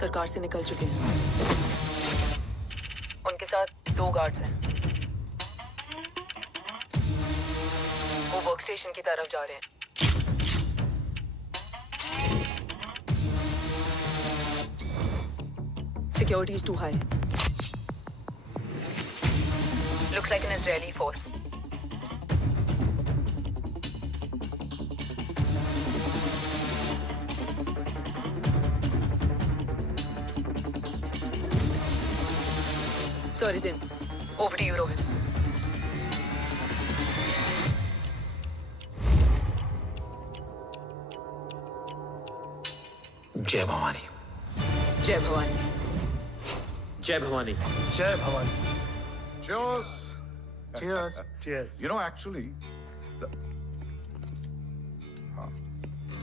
सरकार से निकल चुके हैं। उनके साथ 2 गार्ड्स हैं। वो वर्क स्टेशन की तरफ जा रहे हैं। Security is too high. Looks like an Israeli force. Sir is in. Over to you, Rohit. जय भवानी। जय भवानी। जय भवानी। जय Bhavani. Cheers. Cheers. Cheers. You know, actually,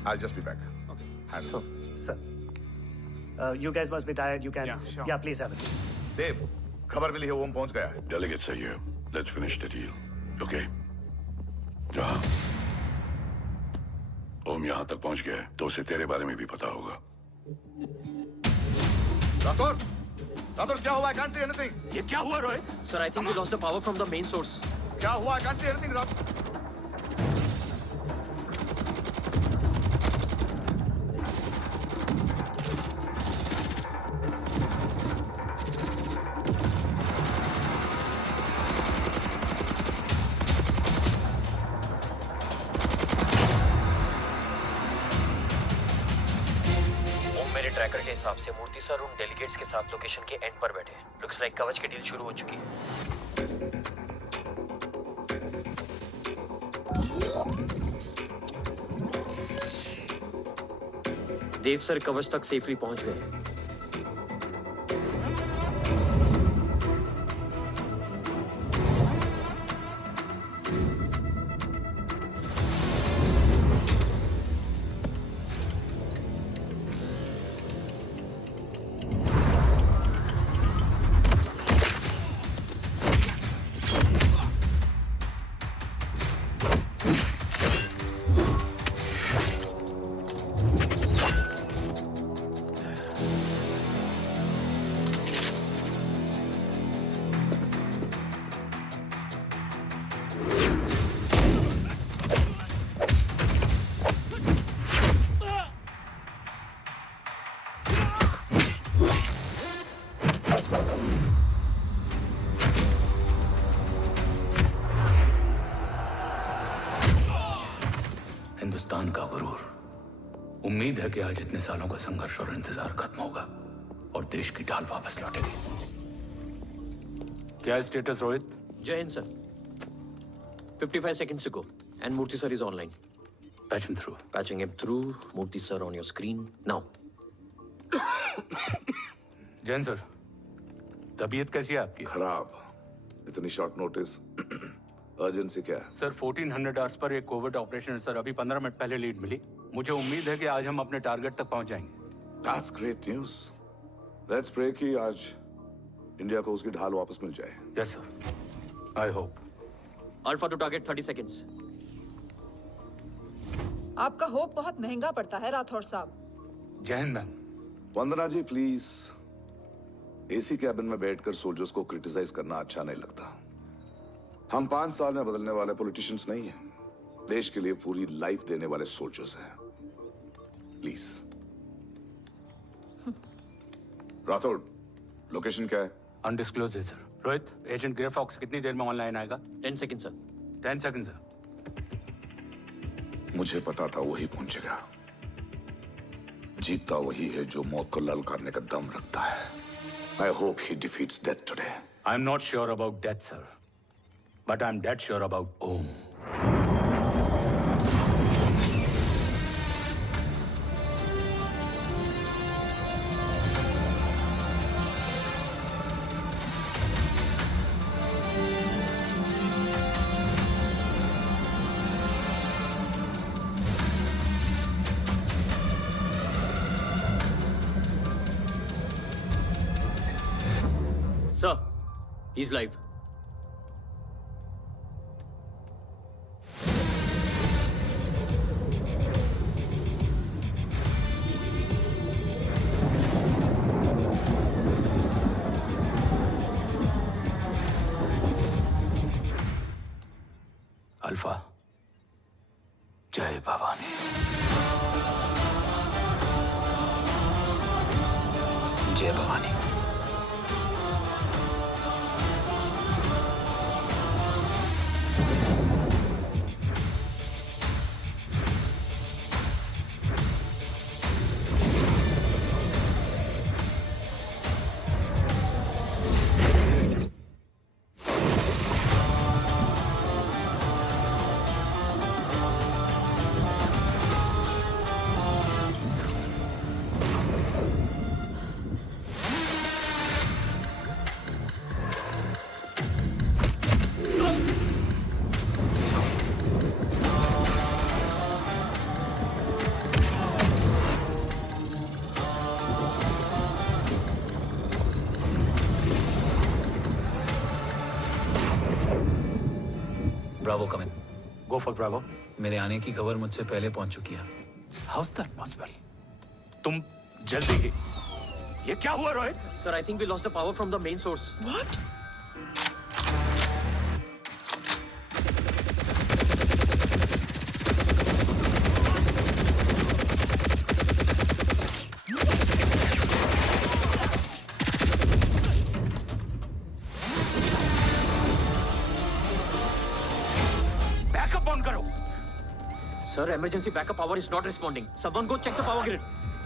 I'll just be back. Okay. So, sir, you guys must be tired. You can. Yeah, sure. Yeah, please have a seat. Dave, खबर मिली है ओम पहुंच गया है। Delegate सही है। Let's finish the deal. Okay. जहाँ ओम यहाँ तक पहुंच गया है, तो उसे तेरे बारे में भी पता होगा। राठौर क्या हुआ? I can't see anything. ये क्या हुआ Rohit? Sir, I think we lost the power from the main source. क्या हुआ? I can't see anything, Rathore. Tracker के हिसाब से मूर्ति सर उन डेलीगेट्स के साथ लोकेशन के एंड पर बैठे हैं। लुक्स लाइक कवच की डील शुरू हो चुकी है। देव सर कवच तक सेफली पहुंच गए हैं। उम्मीद है कि आज इतने सालों का संघर्ष और इंतजार खत्म होगा और देश की ढाल वापस लौटेगी। क्या है स्टेटस रोहित? जय Hind sir. 55 seconds to go and Murthy sir is online. Patch him through. Patching him through. Murthy sir on your screen now. Jain sir, तबीयत कैसी है आपकी? खराब। इतनी शॉर्ट नोटिस। अर्जेंसी क्या है? सर 1400 आवर्स पर एक कोविड ऑपरेशन सर अभी 15 मिनट पहले लीड मिली। मुझे उम्मीद है कि आज हम अपने टारगेट तक पहुंच जाएंगे। That's great news. Let's pray कि आज इंडिया को उसकी ढाल वापस मिल जाए। Yes sir. I hope. Alpha to target 30 seconds. आपका होप बहुत महंगा पड़ता है राठौर साहब। जय हिंद ma'am. Vandana ji please, AC cabin में बैठकर सोल्जर्स को क्रिटिसाइज करना अच्छा नहीं लगता। हम 5 साल में बदलने वाले पॉलिटिशियंस नहीं हैं, देश के लिए पूरी लाइफ देने वाले सोल्जर्स हैं। प्लीज। राठौड़, लोकेशन क्या है? अनडिस्क्लोज है sir. Rohit, agent Grey Fox कितनी देर में ऑनलाइन आएगा? 10 seconds सर। 10 seconds sir. मुझे पता था वही पहुंचेगा। जीतता वही है जो मौत को ललकारने का दम रखता है। I hope he defeats death today. I'm not sure about death, sir. But I'm dead sure about Om. Sir, he's live. खलीफा, जय भवानी। जय Bhavani. Bravo come in. Go for bravo. मेरे आने की खबर मुझसे पहले पहुंच चुकी है। How is that possible? तुम जल्दी ही। ये क्या हुआ Rohit? Sir, I think we lost the power from the main source. What? Backup on करो। Sir, emergency backup power is not responding. Someone go check the power grid.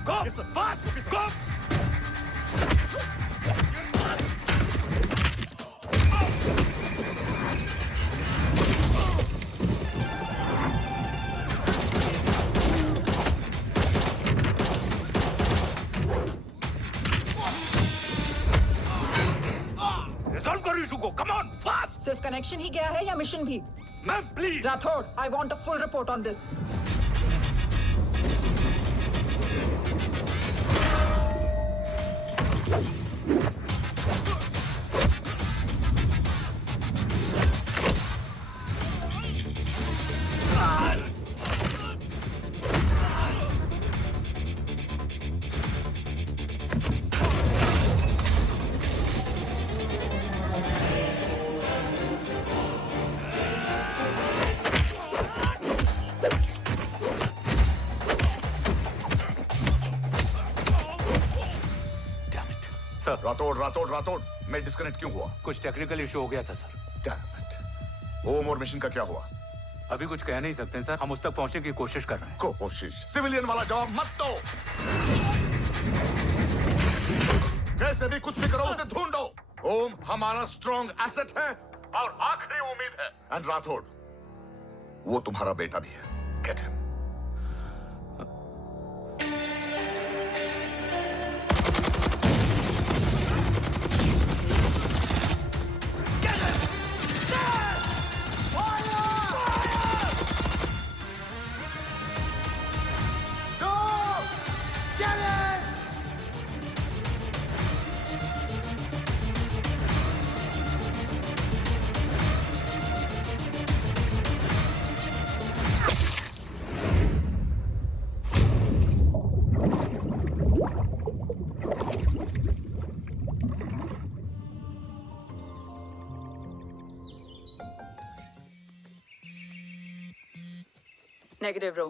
Go! Fast! Go! Resolve करो issue को। Come on, fast! सिर्फ connection ही गया है या mission भी? Ma'am, please. Rathore, I want a full report on this. Sir, Rathore मैं disconnect क्यों हुआ? कुछ टेक्निकल इशू हो गया था सर। Damn it. ओम और मिशन का क्या हुआ? अभी कुछ कह नहीं सकते सर। हम उस तक पहुंचने की कोशिश कर रहे हैं। कोशिश? सिविलियन वाला जवाब मत दो। कैसे भी कुछ भी करो, उसे ढूंढो। ओम हमारा स्ट्रॉन्ग एसेट है और आखिरी उम्मीद है। एंड राठौड़, वो तुम्हारा बेटा भी है। Get him. Negative, Ro.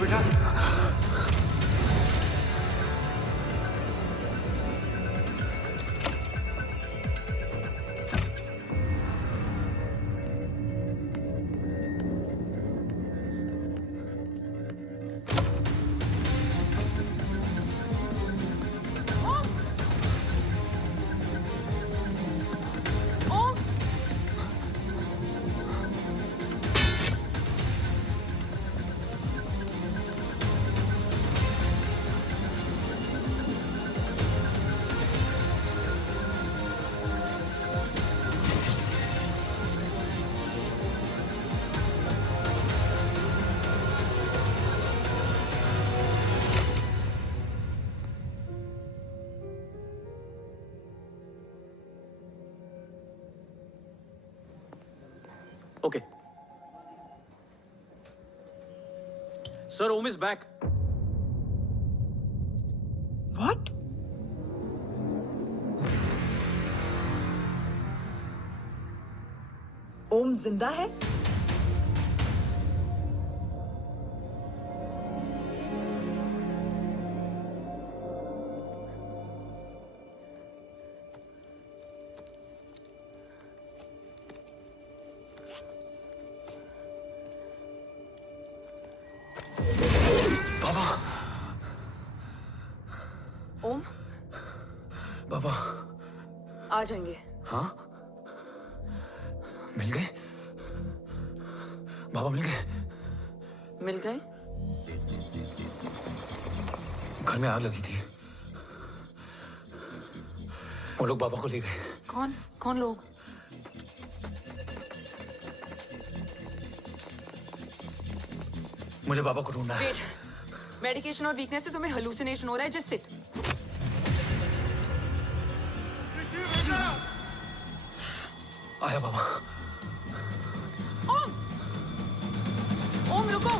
बेटा? Okay. Sir, Om is back. What? ओम जिंदा है? ओम, बाबा आ जाएंगे। हाँ मिल गए बाबा, मिल गए। मिल गए? घर में आग लगी थी, वो लोग बाबा को ले गए। कौन कौन लोग? मुझे बाबा को ढूंढना है। वेट, मेडिकेशन और वीकनेस से तुम्हें हेलुसिनेशन हो रहा है। Just sit. आया बाबा। ओम, ओम रुको।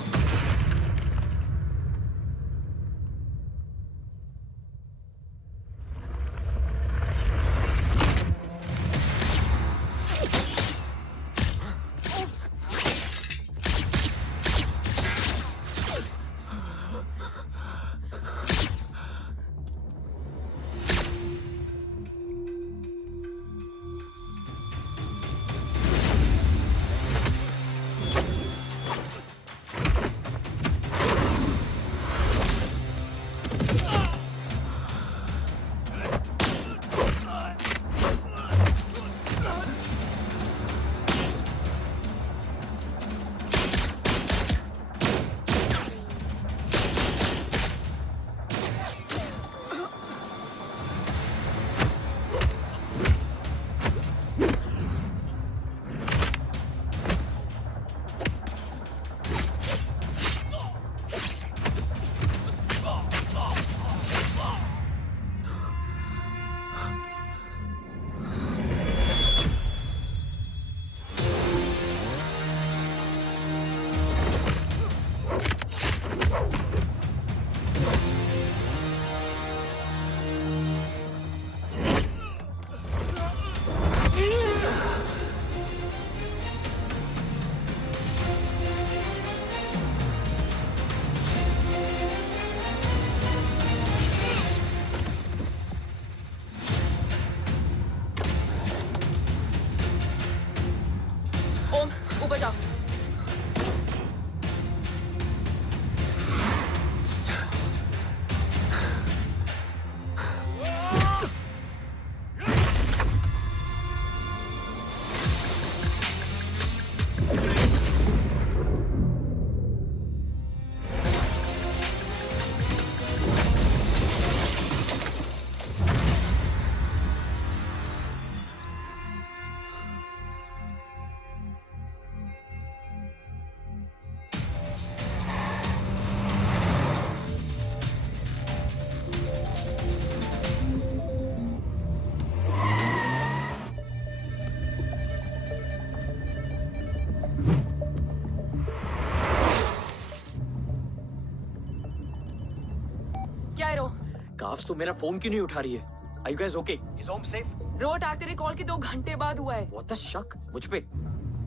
काफ्स तो मेरा फोन क्यों नहीं उठा रही है? Are you guys okay? Is Om safe? रो अटैक तेरे कॉल के 2 घंटे बाद हुआ है। What the शक? मुझ पे?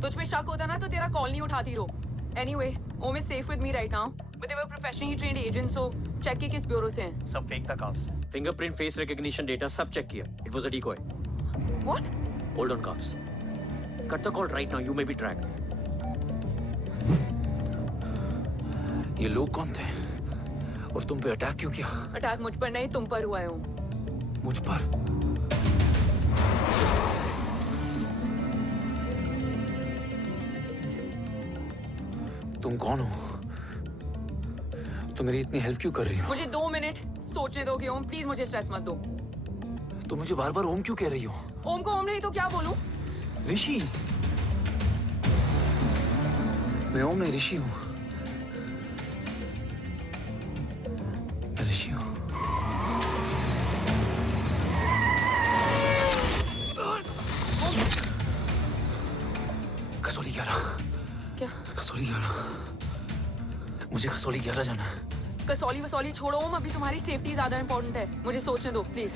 तुझ पे शक होता ना तो तेरा कॉल नहीं उठाती रो। Anyway, Om is safe with me right now. But they were professionally trained agents, so check के किस ब्यूरो से हैं? सब फेक था carbs. Fingerprint, face recognition data सब चेक किया। It was a decoy. What? Hold on carbs. Cut the call right now, you may be tracked. ये लोग कौन थे और तुम पे अटैक क्यों किया? अटैक मुझ पर नहीं, तुम पर हुआ है ओम। मुझ पर? तुम कौन हो? तुम मेरी इतनी हेल्प क्यों कर रही हो? मुझे 2 मिनट सोचने दोगे ओम? प्लीज मुझे स्ट्रेस मत दो। तुम मुझे बार बार ओम क्यों कह रही हो? ओम को ओम नहीं तो क्या बोलूं? ऋषि। मैं ओम नहीं, ऋषि हूं। मैं ऋषि हूं। कसौली 11। क्या? कसौली 11। मुझे कसौली 11 जाना है। कसौली वसौली छोड़ो ओम, अभी तुम्हारी सेफ्टी ज्यादा इंपॉर्टेंट है। मुझे सोचने दो प्लीज।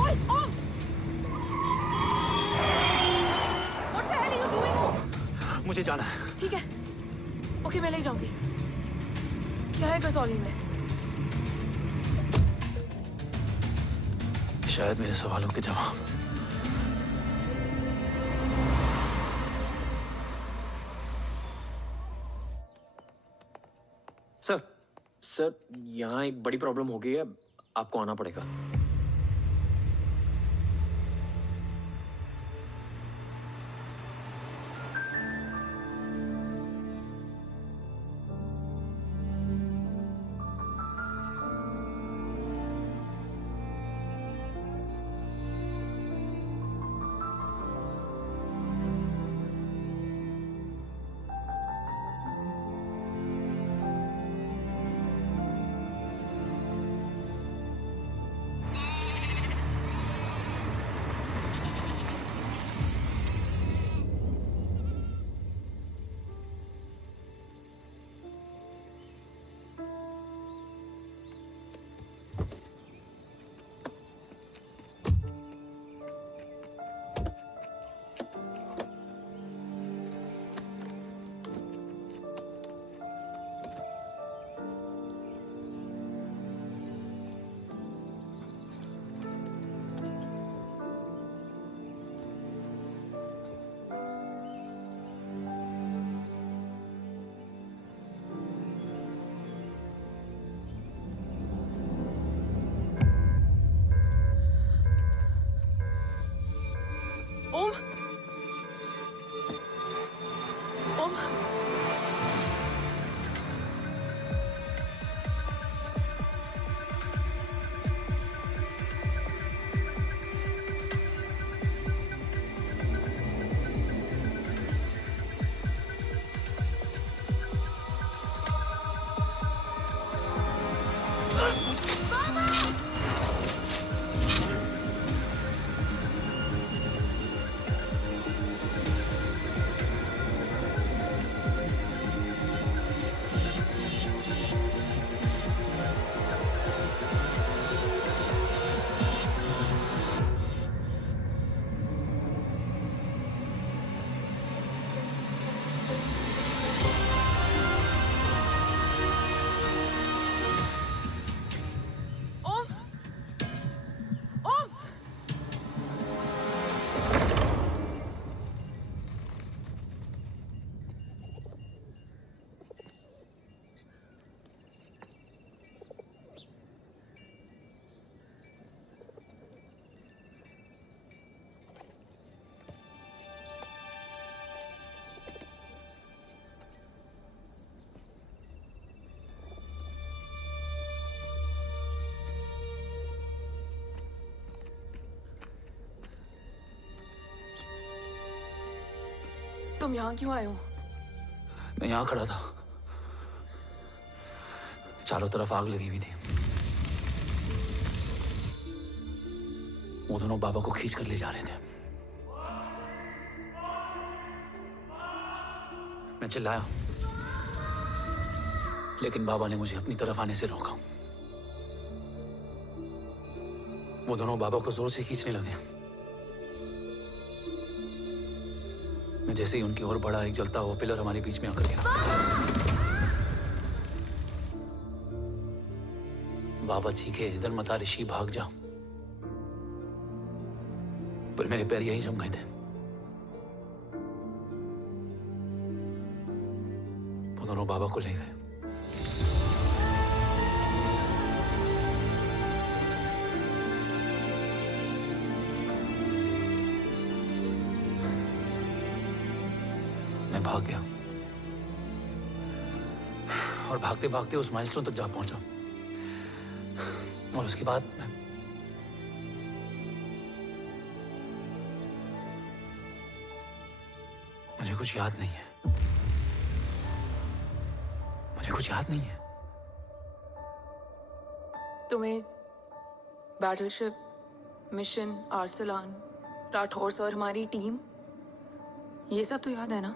ओए ओम! What the hell are you doing, ओम? मुझे जाना है। ठीक है, ओके मैं ले जाऊंगी। क्या है कसौली में? शायद मेरे सवालों के जवाब। सर, यहाँ एक बड़ी प्रॉब्लम हो गई है, आपको आना पड़ेगा। ओम! ओम! ओम! ओम! तुम यहाँ क्यों आए हो? मैं यहाँ खड़ा था, चारों तरफ आग लगी हुई थी। वो दोनों बाबा को खींच कर ले जा रहे थे। मैं चिल्लाया, लेकिन बाबा ने मुझे अपनी तरफ आने से रोका। वो दोनों बाबा को जोर से खींचने लगे। मैं जैसे ही उनकी ओर बढ़ा, एक जलता हुआ पिलर हमारे बीच में आकर गिरा। बाबा चीखे, इधर मत आ ऋषि, भाग जा। पर मेरे पैर यहीं जम गए थे। वो दोनों बाबा को ले गए। मैं भाग गया और भागते भागते उस माइलस्टोन तक जा पहुंचा। और उसके बाद मुझे कुछ याद नहीं है। मुझे कुछ याद नहीं है। तुम्हें बैटलशिप, मिशन, आर्सलान, राठौर और हमारी टीम, ये सब तो याद है ना?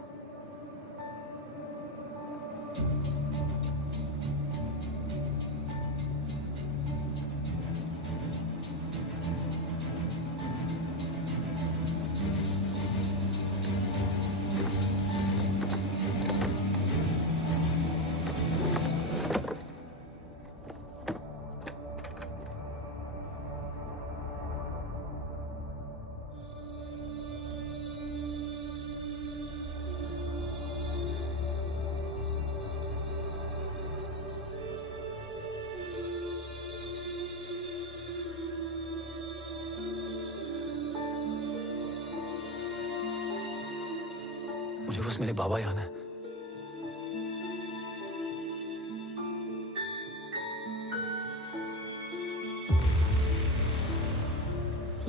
मुझे बस मेरे बाबा याद है।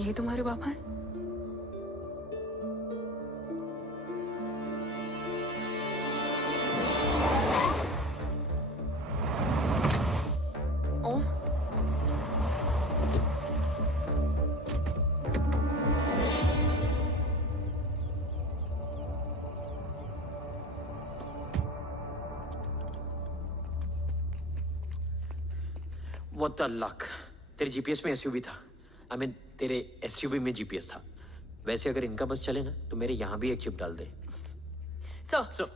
ये तुम्हारे बाबा हैं? ओम, What the luck? तेरे जीपीएस में एसयूवी था। I mean, तेरे एसयूवी में जीपीएस था। वैसे अगर इनका बस चले ना तो मेरे यहाँ भी एक चिप डाल दे। सर।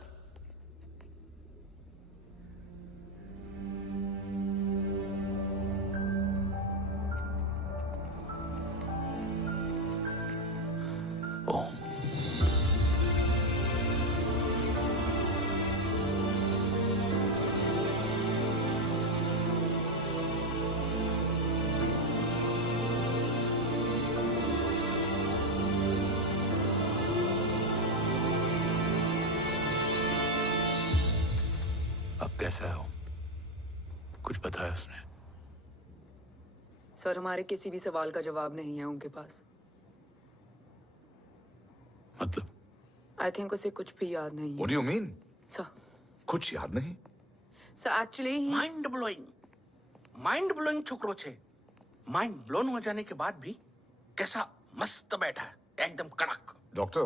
ओम, अब कैसा है ओम? कुछ बताया उसने? सर, हमारे किसी भी सवाल का जवाब नहीं है उनके पास। मतलब? आई थिंक उसे कुछ भी याद नहीं है। What do you mean? Sir, कुछ याद नहीं? सर एक्चुअली माइंड ब्लोइंग छोकरो छे। माइंड ब्लोन हो जाने के बाद भी कैसा मस्त बैठा है, एकदम कड़क। डॉक्टर,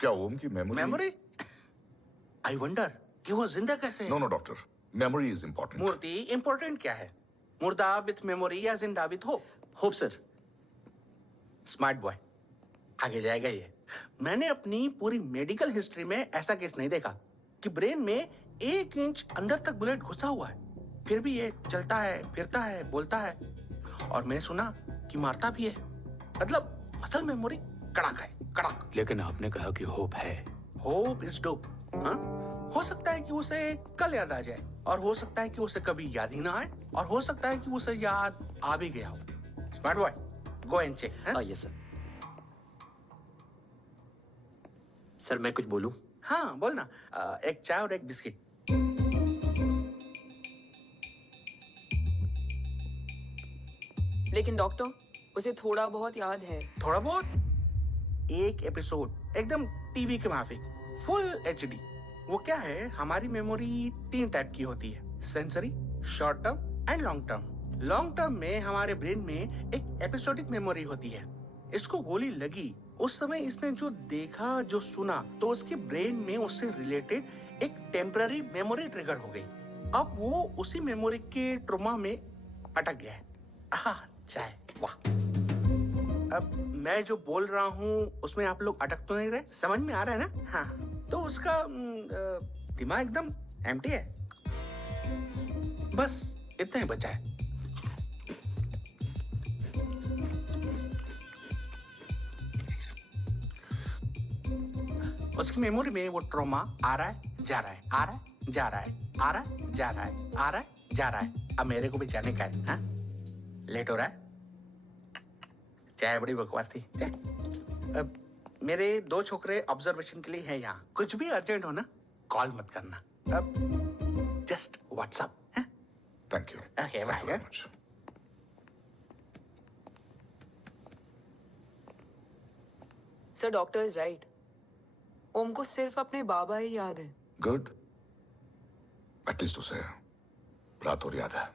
क्या ओम की मेमोरी? आई वंडर कि वो जिंदा कैसे है? No doctor, memory is important. Murthy important क्या है? मुर्दा विथ मेमोरी या जिंदा with hope? Hope sir. Smart boy, आगे जाएगा ये। मैंने अपनी पूरी मेडिकल हिस्ट्री में ऐसा केस नहीं देखा कि ब्रेन में 1 इंच अंदर तक बुलेट घुसा हुआ है, फिर भी ये चलता है, फिरता है, बोलता है, और मैंने सुना कि मारता भी है। मतलब असल मेमोरी कड़क है, कड़क। लेकिन आपने कहा कि होप है। Hope is dope. हाँ, हो सकता है कि उसे कल याद आ जाए, और हो सकता है कि उसे कभी याद ही ना आए, और हो सकता है कि उसे याद आ भी गया हो। Smart boy, go and check. Yes sir. Sir मैं कुछ बोलूं? हाँ बोलना। एक चाय और एक बिस्किट। लेकिन डॉक्टर, उसे थोड़ा बहुत याद है। थोड़ा बहुत? एक एपिसोड एकदम टीवी के माफिक, फुल एचडी। वो क्या है, हमारी मेमोरी 3 टाइप की होती है, sensory, short term and long term. Long term में हमारे ब्रेन में एक एपिसोडिक मेमोरी होती है। इसको गोली लगी उस समय इसने जो देखा, जो सुना, तो उसके ब्रेन में उससे रिलेटेड एक टेम्पररी मेमोरी ट्रिगर हो गई। अब वो उसी मेमोरी के ट्रॉमा में अटक गया है। चाय, वाह। अब मैं जो बोल रहा हूँ उसमें आप लोग अटक तो नहीं रहे? समझ में आ रहा है ना? हाँ, तो उसका दिमाग एकदम एम्प्टी है। बस इतना ही बचा है। उसकी मेमोरी में वो ट्रॉमा आ रहा है, जा रहा है, आ रहा है, जा रहा है, आ रहा है, जा रहा है, आ रहा है, जा रहा है। अब मेरे को भी जाने का है। हाँ, लेट हो रहा है। चाय बड़ी बकवास थी। अब मेरे 2 छोकरे ऑब्जर्वेशन के लिए हैं यहाँ। कुछ भी अर्जेंट हो ना, कॉल मत करना। अब just WhatsApp. Thank you. Okay, bye. Sir, doctor is right. Om को सिर्फ अपने बाबा ही याद है। गुड। एटलीस्ट उसे राठौर याद है।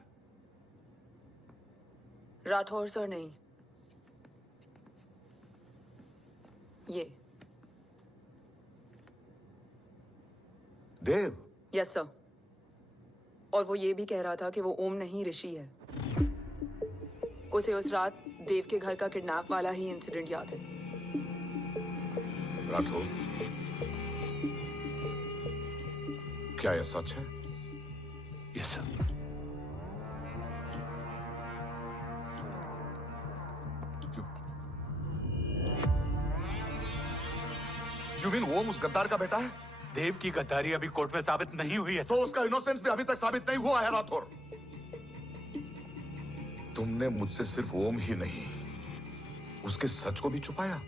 राठौर सर नहीं, ये देव। Yes sir. और वो ये भी कह रहा था कि वो ओम नहीं, ऋषि है। उसे उस रात देव के घर का किडनैप वाला ही इंसिडेंट याद है। राठौर, क्या यह सच है? Yes sir. यू मीन ओम उस गद्दार का बेटा है? देव की गद्दारी अभी कोर्ट में साबित नहीं हुई है। तो उसका इनोसेंस भी अभी तक साबित नहीं हुआ है राठौर। तुमने मुझसे सिर्फ ओम ही नहीं, उसके सच को भी छुपाया।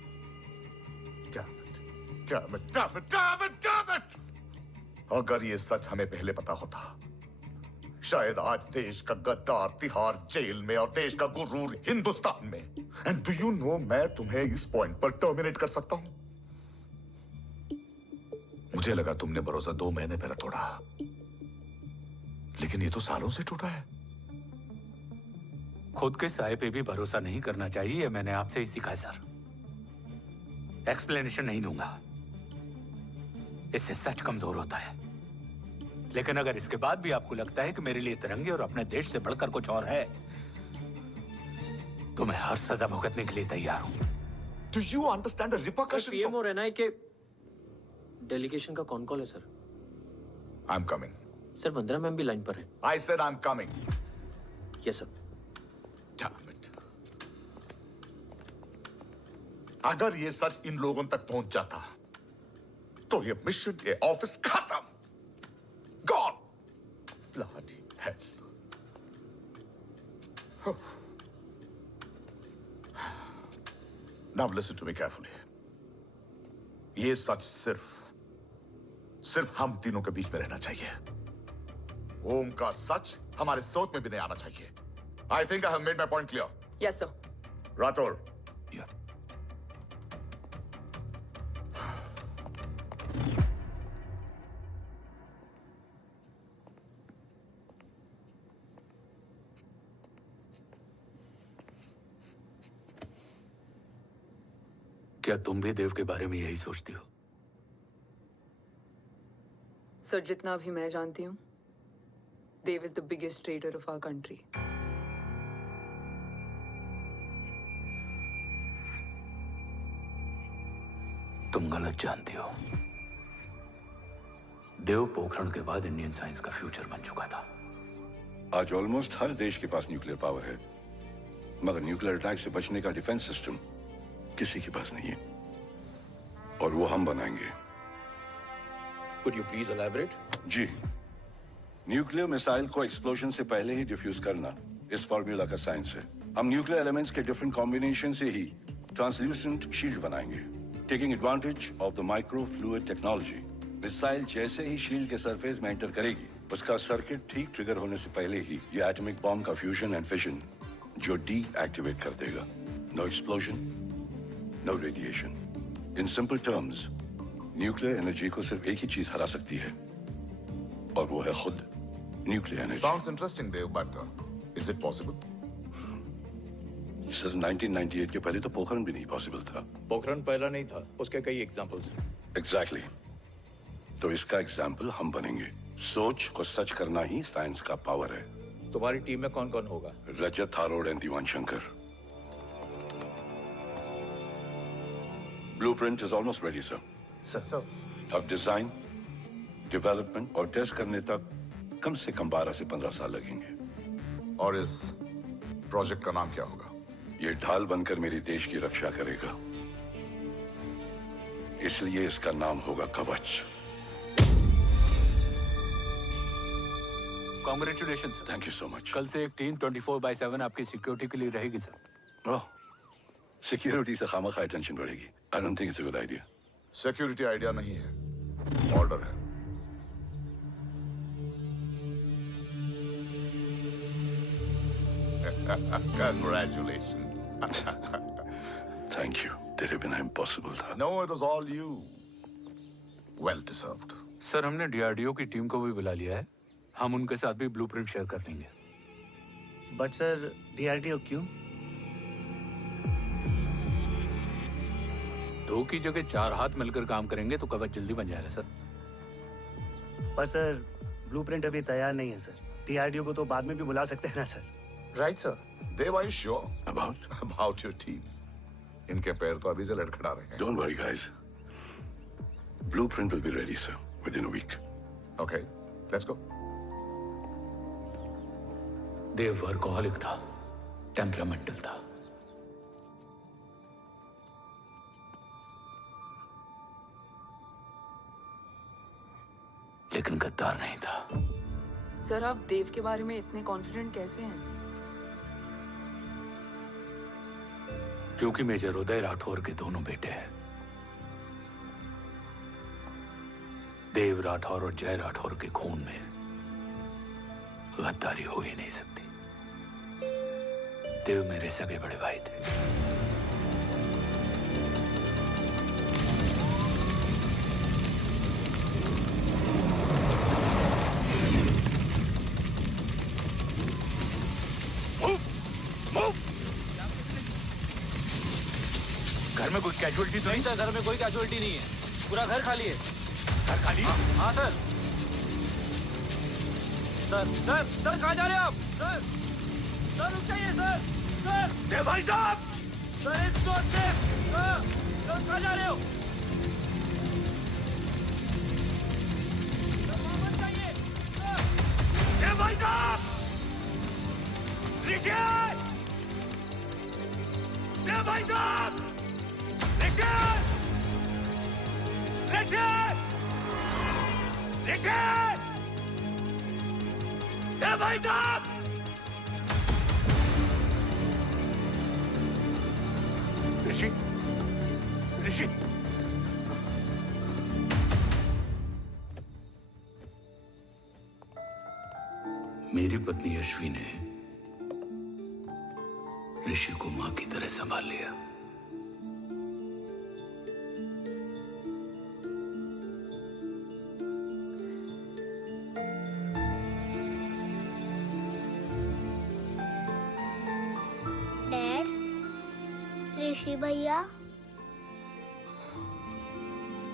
Damn it! अगर ये सच हमें पहले पता होता, शायद आज देश का गद्दार तिहाड़ जेल में और देश का गुरूर हिंदुस्तान में। एंड डू यू नो, मैं तुम्हें इस पॉइंट पर टर्मिनेट कर सकता हूं। मुझे लगा तुमने भरोसा 2 महीने पहले तोड़ा, लेकिन ये तो सालों से टूटा है। खुद के साये पे भी भरोसा नहीं करना चाहिए, मैंने आपसे ही सीखा है सर। एक्सप्लेनेशन नहीं दूंगा, इससे सच कमजोर होता है। लेकिन अगर इसके बाद भी आपको लगता है कि मेरे लिए तिरंगे और अपने देश से बढ़कर कुछ और है, तो मैं हर सजा भुगतने के लिए तैयार हूं। Do you understand the repercussions? PM और एनआई के डेलीगेशन का कौन कॉल है sir? I'm coming. Sir, Vandana ma'am भी लाइन पर है। I said I'm coming. Yes sir. Damn it. अगर ये सच इन लोगों तक पहुंच जाता, तो ये मिशन, ये ऑफिस खत्म। Gone. Bloody hell. Now listen to me carefully. ये सच सिर्फ हम तीनों के बीच में रहना चाहिए। ओम का सच हमारे सोच में भी नहीं आना चाहिए। I think I have made my point clear. Yes sir. Rathore. Yeah. क्या तुम भी देव के बारे में यही सोचती हो? सर, जितना भी मैं जानती हूँ, Dev is the biggest trader of our country. तुम गलत जानती हो। देव पोखरण के बाद इंडियन साइंस का फ्यूचर बन चुका था। आज ऑलमोस्ट हर देश के पास न्यूक्लियर पावर है, मगर न्यूक्लियर अटैक से बचने का डिफेंस सिस्टम किसी के पास नहीं है, और वो हम बनाएंगे। Could you please elaborate? जी, न्यूक्लियर मिसाइल को एक्सप्लोजन से पहले ही डिफ्यूज करना इस फॉर्मूला का साइंस है। हम न्यूक्लियर एलिमेंट्स के डिफरेंट कॉम्बिनेशन से ही ट्रांसल्यूसेंट शील्ड बनाएंगे, taking advantage of the micro fluid technology. Missile जैसे ही शील्ड के सरफेस में एंटर करेगी, उसका सर्किट ठीक ट्रिगर होने से पहले ही ये एटॉमिक बॉम्ब का फ्यूजन एंड फिशन जो डीएक्टिवेट कर देगा। No explosion, no radiation. In simple terms, nuclear energy को सिर्फ एक ही चीज हरा सकती है, और वो है खुद nuclear energy. Sounds interesting, Dev, but is it possible? Sir, 1998 के पहले तो पोखरण भी नहीं पॉसिबल था। पोखरण पहला नहीं था, उसके कई एग्जांपल्स हैं। एग्जैक्टली। तो इसका एग्जाम्पल हम बनेंगे। सोच को सच करना ही साइंस का पावर है। तुम्हारी टीम में कौन कौन होगा? रजत, हारोड and Diwan Shankar. Blueprint is almost ready sir. Sir अब डिजाइन, डेवलपमेंट और टेस्ट करने तक कम से कम 12 से 15 साल लगेंगे। और इस प्रोजेक्ट का नाम क्या होगा? ये ढाल बनकर मेरे देश की रक्षा करेगा, इसलिए इसका नाम होगा कवच। Congratulation sir. Thank you so much. कल से एक टीम 24/7 आपकी सिक्योरिटी के लिए रहेगी सर। ओह, सिक्योरिटी से खामखा टेंशन बढ़ेगी। I don't think it's a good idea. Security idea नहीं है, ऑर्डर है। Congratulations. थैंक यू, तेरे बिना इम्पॉसिबल था। No, it was all you. Well deserved. Sir हमने डीआरडीओ की टीम को भी बुला लिया है, हम उनके साथ भी ब्लूप्रिंट शेयर कर लेंगे। बट सर डीआरडीओ क्यों? 2 की जगह 4 हाथ मिलकर काम करेंगे तो कवच जल्दी बन जाएगा सर। पर सर ब्लूप्रिंट अभी तैयार नहीं है सर। डीआरडीओ को तो बाद में भी बुला सकते हैं ना sir. Right, sir. Dev, are you sure about your team? इनके पैर तो अभी से लड़खड़ा रहे हैं। Don't worry, guys. Blueprint will be ready, sir, within a week. Okay, let's go. Dev workaholic था, टेम्परामेंटल था। लेकिन गद्दार नहीं था। सर आप देव के बारे में इतने कॉन्फिडेंट कैसे हैं? क्योंकि मेजर उदय राठौर के दोनों बेटे हैं। देव राठौर और जय राठौर के खून में गद्दारी हो ही नहीं सकती। देव मेरे सगे बड़े भाई थे। घर में कोई कैजुअलिटी तो नहीं? सर घर में कोई कैजुअलिटी नहीं है, पूरा घर खाली है। घर खाली? हाँ सर। सर सर सर कहाँ जा रहे हैं आप? सर सर रुक जाइए सर। सर देव भाई साहब! सर इस जोर से सर कहाँ जा रहे हो? सर वापस जाइए सर। देव भाई साहब! ऋषि! देव भाई साहब! ऋषि! ऋषि! ऋषि! देव भाई साहब! ऋषि! ऋषि! मेरी पत्नी अश्वी ने ऋषि को मां की तरह संभाल लिया। डैड, ऋषि भैया।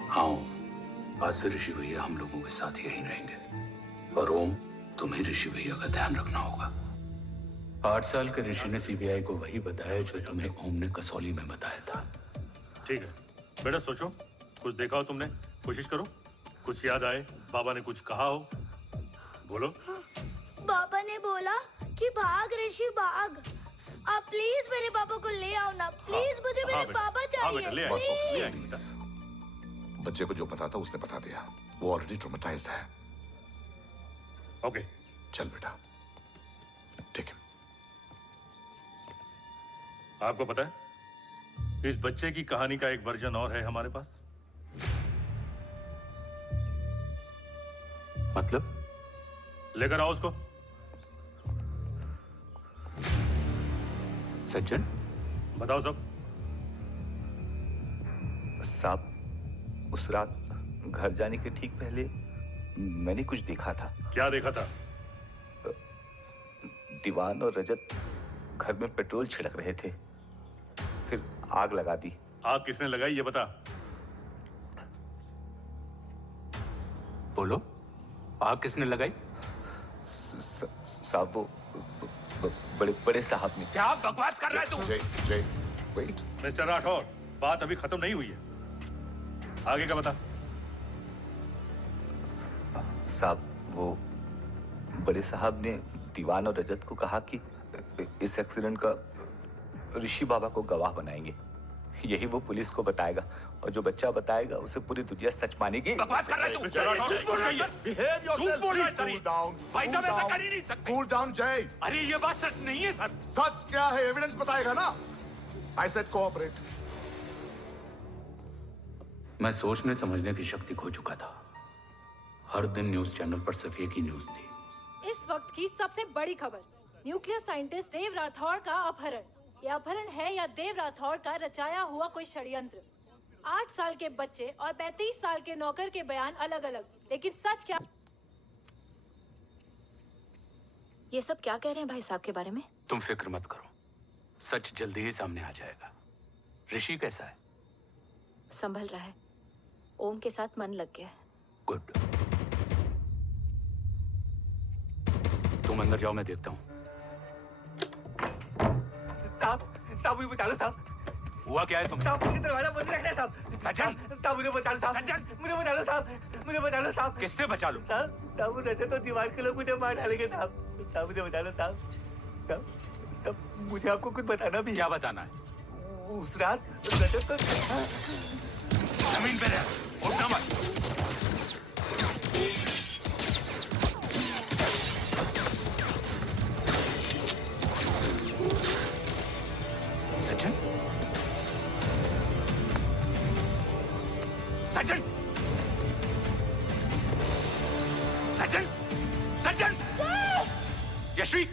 हाँ, आज से ऋषि भैया हम लोगों के साथ यहीं रहेंगे। और ओम, तुम्हें ऋषि भैया का ध्यान रखना होगा। 8 साल के ऋषि ने सीबीआई को वही बताया जो तुम्हें ओम ने कसौली में बताया था। ठीक है बेटा, सोचो, कुछ देखा हो तुमने, कोशिश करो, कुछ याद आए, बाबा ने कुछ कहा हो, बोलो। पापा ने बोला कि भाग ऋषि भाग। आप प्लीज मेरे पापा को ले आओ ना, प्लीज। मुझे मेरे पापा चाहिए। ले बस आए, प्लीज। बच्चे को जो पता था उसने बता दिया, वो ऑलरेडी ट्रॉमेटाइज्ड है। ओके चल बेटा, ठीक है। आपको पता है इस बच्चे की कहानी का एक वर्जन और है हमारे पास। मतलब? लेकर आओ उसको। सज्जन, बताओ सब। साहब, उस रात घर जाने के ठीक पहले मैंने कुछ देखा था। क्या देखा था? दीवान और रजत घर में पेट्रोल छिड़क रहे थे, फिर आग लगा दी। आग किसने लगाई ये बता। बोलो, आग किसने लगाई? साहब, वो बड़े बड़े साहब ने। क्या बकवास कर रहा है तू? जय जय, वेट। मिस्टर राठौर, बात अभी खत्म नहीं हुई है। आगे का बता। साहब, वो बड़े साहब ने दीवान और रजत को कहा कि इस एक्सीडेंट का ऋषि बाबा को गवाह बनाएंगे। यही वो पुलिस को बताएगा और जो बच्चा बताएगा उसे पूरी दुनिया सच मानेगी। बकवास कर रहा है तू। झूठ बोल रही है। झूठ बोल रहा है सर। भाई साहब ऐसा कर ही नहीं सकते। कूल डाउन जय। अरे ये बात सच नहीं है सर। सच क्या है? एविडेंस बताएगा ना। I said cooperate. मैं सोचने समझने की शक्ति खो चुका था। हर दिन न्यूज चैनल पर सिर्फ एक ही न्यूज थी। इस वक्त की सबसे बड़ी खबर, न्यूक्लियर साइंटिस्ट देव राठौड़ का अपहरण। यह अपहरण है या देव राठौड़ का रचाया हुआ कोई षड्यंत्र। 8 साल के बच्चे और 35 साल के नौकर के बयान अलग अलग, लेकिन सच क्या? ये सब क्या कह रहे हैं भाई साहब के बारे में? तुम फिक्र मत करो, सच जल्दी ही सामने आ जाएगा। ऋषि कैसा है? संभल रहा है। ओम के साथ मन लग गया है। गुड। तुम अंदर जाओ, मैं देखता हूँ। साहब मुझे बचा लो साहब। हुआ क्या है तुम्हें? साहब मुझे दरवाजा बंद रखना है साहब। सज्जन, साहब मुझे बचा लो साहब। सज्जन मुझे बचा लो साहब। मुझे बचा लो साहब। किससे बचा लो? साहब वो रजत तो दीवार के लोग मुझे मार डालेंगे साहब। साहब मुझे बचा लो साहब। साहब मुझे आपको कुछ बताना भी है। क्या बताना है? उस रात रजत तो जमीन पे रह, उठना मत। सज्जन, सज्जन, सज्जन, सज्जन, यश्वी,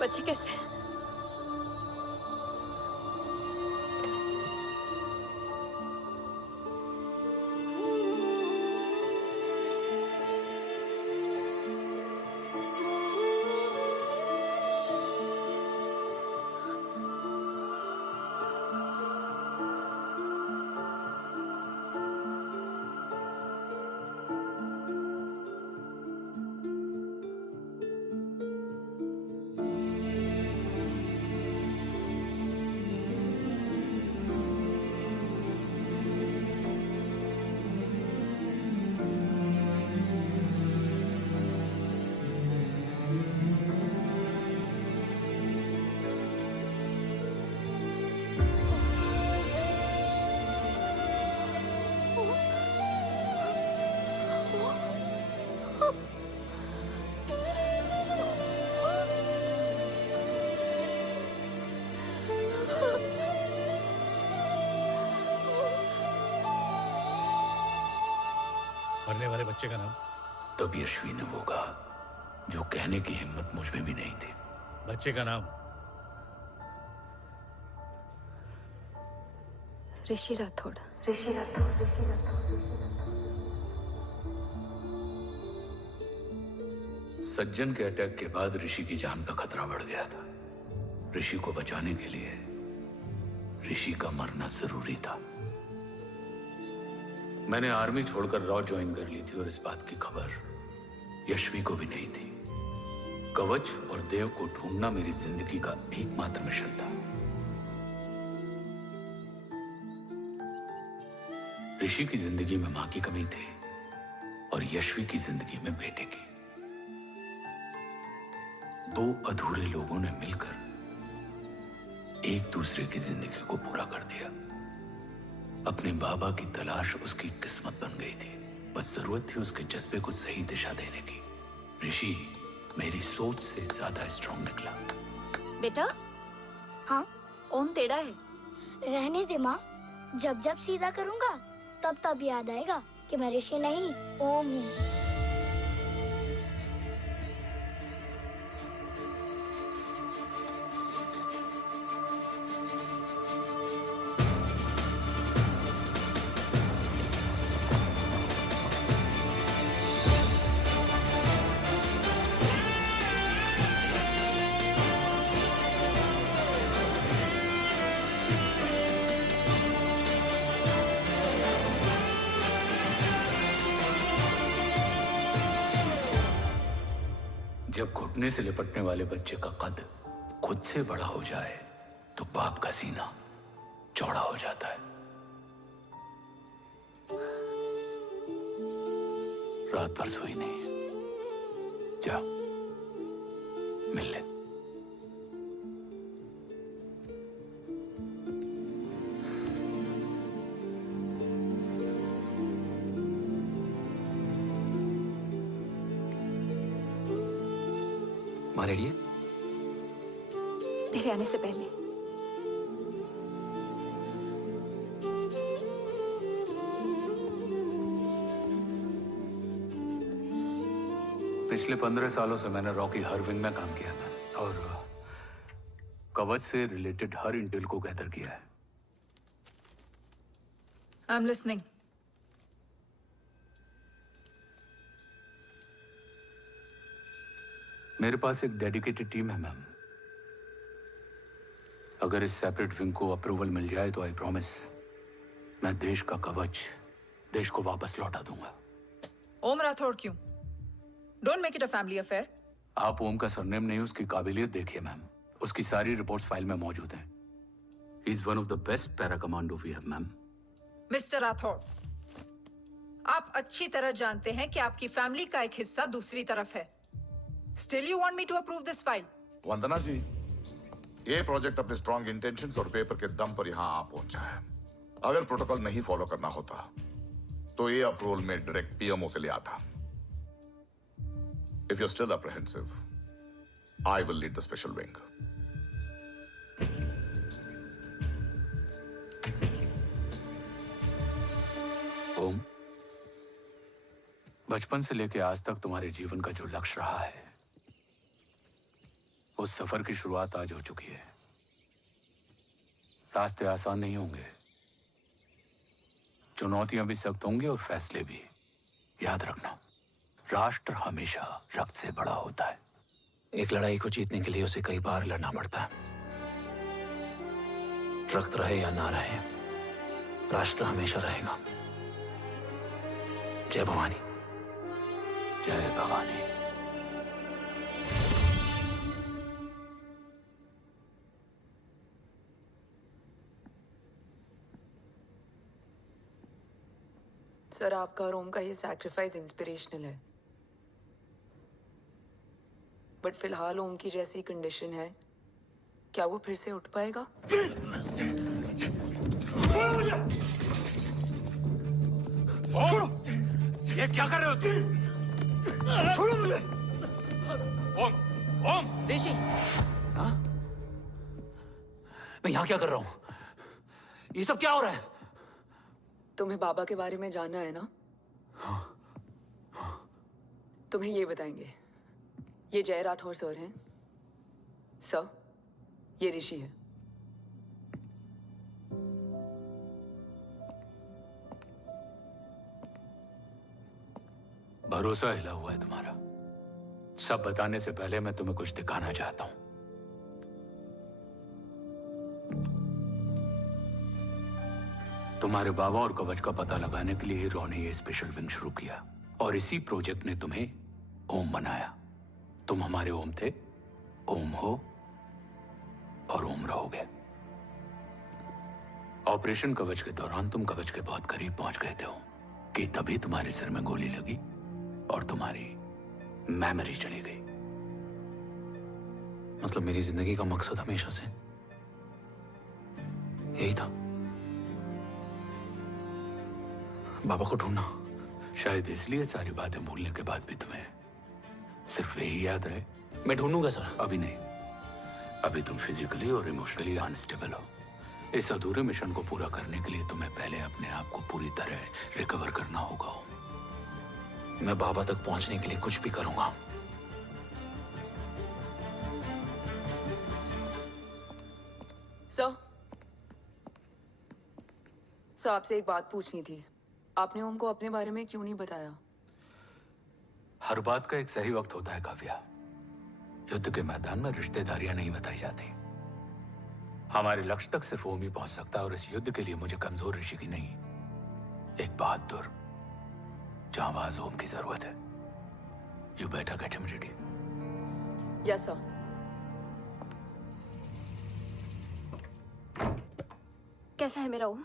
बच्चे कैसे हैं? मरने वाले बच्चे का नाम? तब यश्वी ने वो कहा जो कहने की हिम्मत मुझ में भी नहीं थी। बच्चे का नाम? ऋषि राठौड़। सज्जन के अटैक के बाद ऋषि की जान का खतरा बढ़ गया था। ऋषि को बचाने के लिए ऋषि का मरना जरूरी था। मैंने आर्मी छोड़कर रॉ ज्वाइन कर ली थी और इस बात की खबर यश्वी को भी नहीं थी। कवच और देव को ढूंढना मेरी जिंदगी का एकमात्र मिशन था। ऋषि की जिंदगी में मां की कमी थी और यश्वी की जिंदगी में बेटे की। दो अधूरे लोगों ने मिलकर एक दूसरे की जिंदगी को पूरा कर दिया। अपने बाबा की तलाश उसकी किस्मत बन गई थी, बस जरूरत थी उसके जज्बे को सही दिशा देने की। ऋषि मेरी सोच से ज्यादा स्ट्रांग निकला। बेटा, हाँ ओम टेढ़ा है। रहने दे माँ, जब जब सीधा करूँगा तब तब याद आएगा कि मैं ऋषि नहीं ओम हूँ। जब घुटने से लिपटने वाले बच्चे का कद खुद से बड़ा हो जाए तो बाप का सीना चौड़ा हो जाता है। रात भर सोई नहीं, जा मिल ले। माँ रेडी है? तेरे आने से पहले। पिछले 15 सालों से मैंने रॉकी हर विंग में काम किया है और कवच से रिलेटेड हर इंटेल को गैदर किया है। I am listening. मेरे पास एक डेडिकेटेड टीम है मैम। अगर इस सेपरेट विंग को अप्रूवल मिल जाए तो आई प्रॉमिस मैं देश का कवच देश को वापस लौटा दूंगा। ओम राठौड़ क्यों? Don't make it a family affair. आप ओम का सरनेम नहीं, उसकी काबिलियत देखिए मैम। उसकी सारी रिपोर्ट्स फाइल में मौजूद हैं। He is one of the best para commando we have ma'am. Mister Rathod, आप अच्छी तरह जानते हैं कि आपकी फैमिली का एक हिस्सा दूसरी तरफ है। Still you want me to approve this file? वंदना जी, ये प्रोजेक्ट अपने स्ट्रॉन्ग इंटेंशंस और पेपर के दम पर यहाँ आ पहुंचा है। अगर प्रोटोकॉल नहीं फॉलो करना होता तो ये अप्रूवल में डायरेक्ट पीएमओ से ले आता। If you're still apprehensive, I will lead the special wing. ओम, बचपन से लेकर आज तक तुम्हारे जीवन का जो लक्ष्य रहा है, उस सफर की शुरुआत आज हो चुकी है। रास्ते आसान नहीं होंगे, चुनौतियां भी सख्त होंगी और फैसले भी। याद रखना, राष्ट्र हमेशा रक्त से बड़ा होता है। एक लड़ाई को जीतने के लिए उसे कई बार लड़ना पड़ता है। रक्त रहे या ना रहे, राष्ट्र हमेशा रहेगा। जय भवानी। जय भवानी। सर, आपका और ओम का ये सैक्रिफाइस इंस्पिरेशनल है, बट फिलहाल ओम की जैसी कंडीशन है, क्या वो फिर से उठ पाएगा? छोड़ो! ये क्या कर रहे हो तुम? छोड़ो मुझे! ओम! ओम! ऋषि! हाँ? मैं यहाँ क्या कर रहा हूँ? ये सब क्या हो रहा है? तुम्हें बाबा के बारे में जानना है ना? तुम्हें ये बताएंगे। ये जय राठौर सर हैं। सर, ये ऋषि है। भरोसा हिला हुआ है तुम्हारा। सब बताने से पहले मैं तुम्हें कुछ दिखाना चाहता हूं। तुम्हारे बाबा और कवच का पता लगाने के लिए रॉ ने ये स्पेशल विंग शुरू किया और इसी प्रोजेक्ट ने तुम्हें ओम बनाया। तुम हमारे ओम थे, ओम हो और ओम रहोगे। ऑपरेशन कवच के दौरान तुम कवच के बहुत करीब पहुंच गए थे कि तभी तुम्हारे सिर में गोली लगी और तुम्हारी मेमोरी चली गई। मतलब मेरी जिंदगी का मकसद हमेशा से यही था। बाबा को ढूंढना। शायद इसलिए सारी बातें भूलने के बाद भी तुम्हें सिर्फ यही याद रहे। मैं ढूंढूंगा सर। अभी नहीं। अभी तुम फिजिकली और इमोशनली अनस्टेबल हो। इस अधूरे मिशन को पूरा करने के लिए तुम्हें पहले अपने आप को पूरी तरह रिकवर करना होगा। मैं बाबा तक पहुंचने के लिए कुछ भी करूंगा। सर आपसे एक बात पूछनी थी। आपने ओम को अपने बारे में क्यों नहीं बताया? हर बात का एक सही वक्त होता है काव्या। युद्ध के मैदान में रिश्तेदारियां नहीं बताई जाती। हमारे लक्ष्य तक सिर्फ ओम ही पहुंच सकता है और इस युद्ध के लिए मुझे कमजोर ऋषि की नहीं, एक बहादुर जांबाज ओम की जरूरत है। You better get him ready. Yes sir. कैसा है मेरा ओम?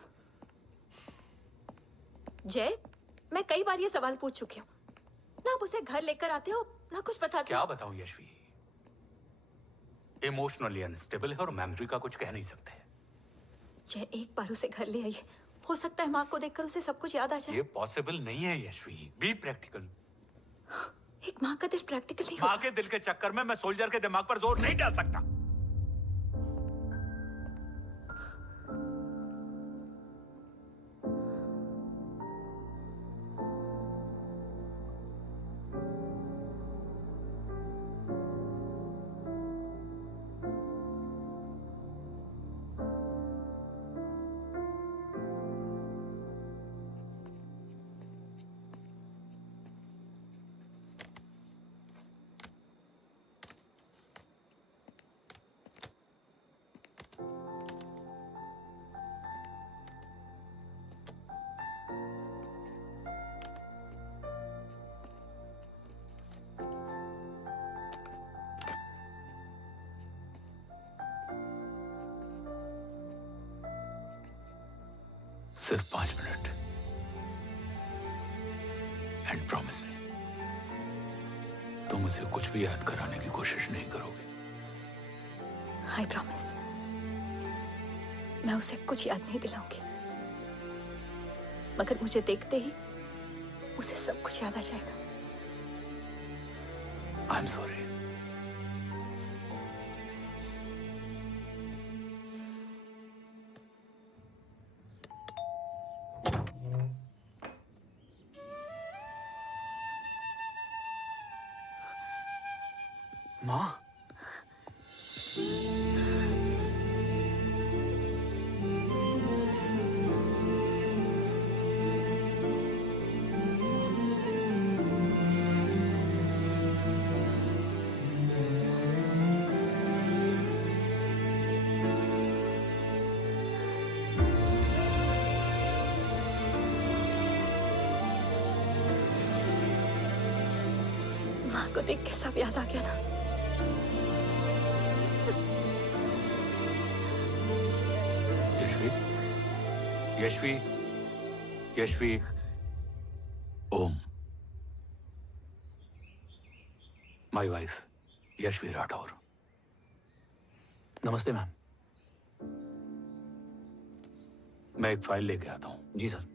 जय, मैं कई बार ये सवाल पूछ चुकी हूँ। ना आप उसे घर लेकर आते हो, ना कुछ बताते हो। क्या बताऊं यशवी? इमोशनली अनस्टेबल है और मेमोरी का कुछ कह नहीं सकते। जय, एक बार उसे घर ले आइए। हो सकता है माँ को देखकर उसे सब कुछ याद आ जाए। ये पॉसिबल नहीं है यशवी। Be practical. एक माँ का दिल प्रैक्टिकल नहीं माँ के दिल के चक्कर में मैं सोल्जर के दिमाग पर जोर नहीं डाल सकता। सिर्फ 5 मिनट। एंड प्रॉमिस मी, तुम उसे कुछ भी याद कराने की कोशिश नहीं करोगे। I promise. मैं उसे कुछ याद नहीं दिलाऊंगी, मगर मुझे देखते ही उसे सब कुछ याद आ जाएगा। I am sorry. माँ, माँ को देख के सब याद आ गया था। Yashvi, Yashvi, Om, my wife Yashvi Rathore. नमस्ते मैम। मैं एक फाइल लेके आता हूं। जी सर।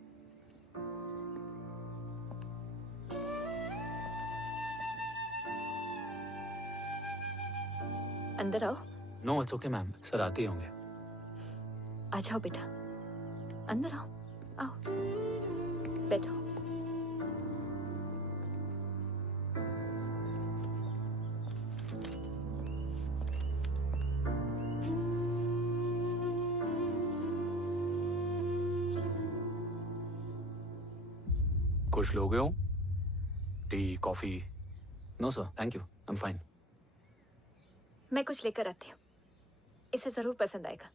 अंदर आओ। No it's okay ma'am, sir आते ही होंगे। आ जाओ बेटा, अंदर आओ। आओ, बैठो। कुछ लोगे हो? Tea, coffee? No sir, thank you, I am fine. मैं कुछ लेकर आती हूँ, इसे जरूर पसंद आएगा।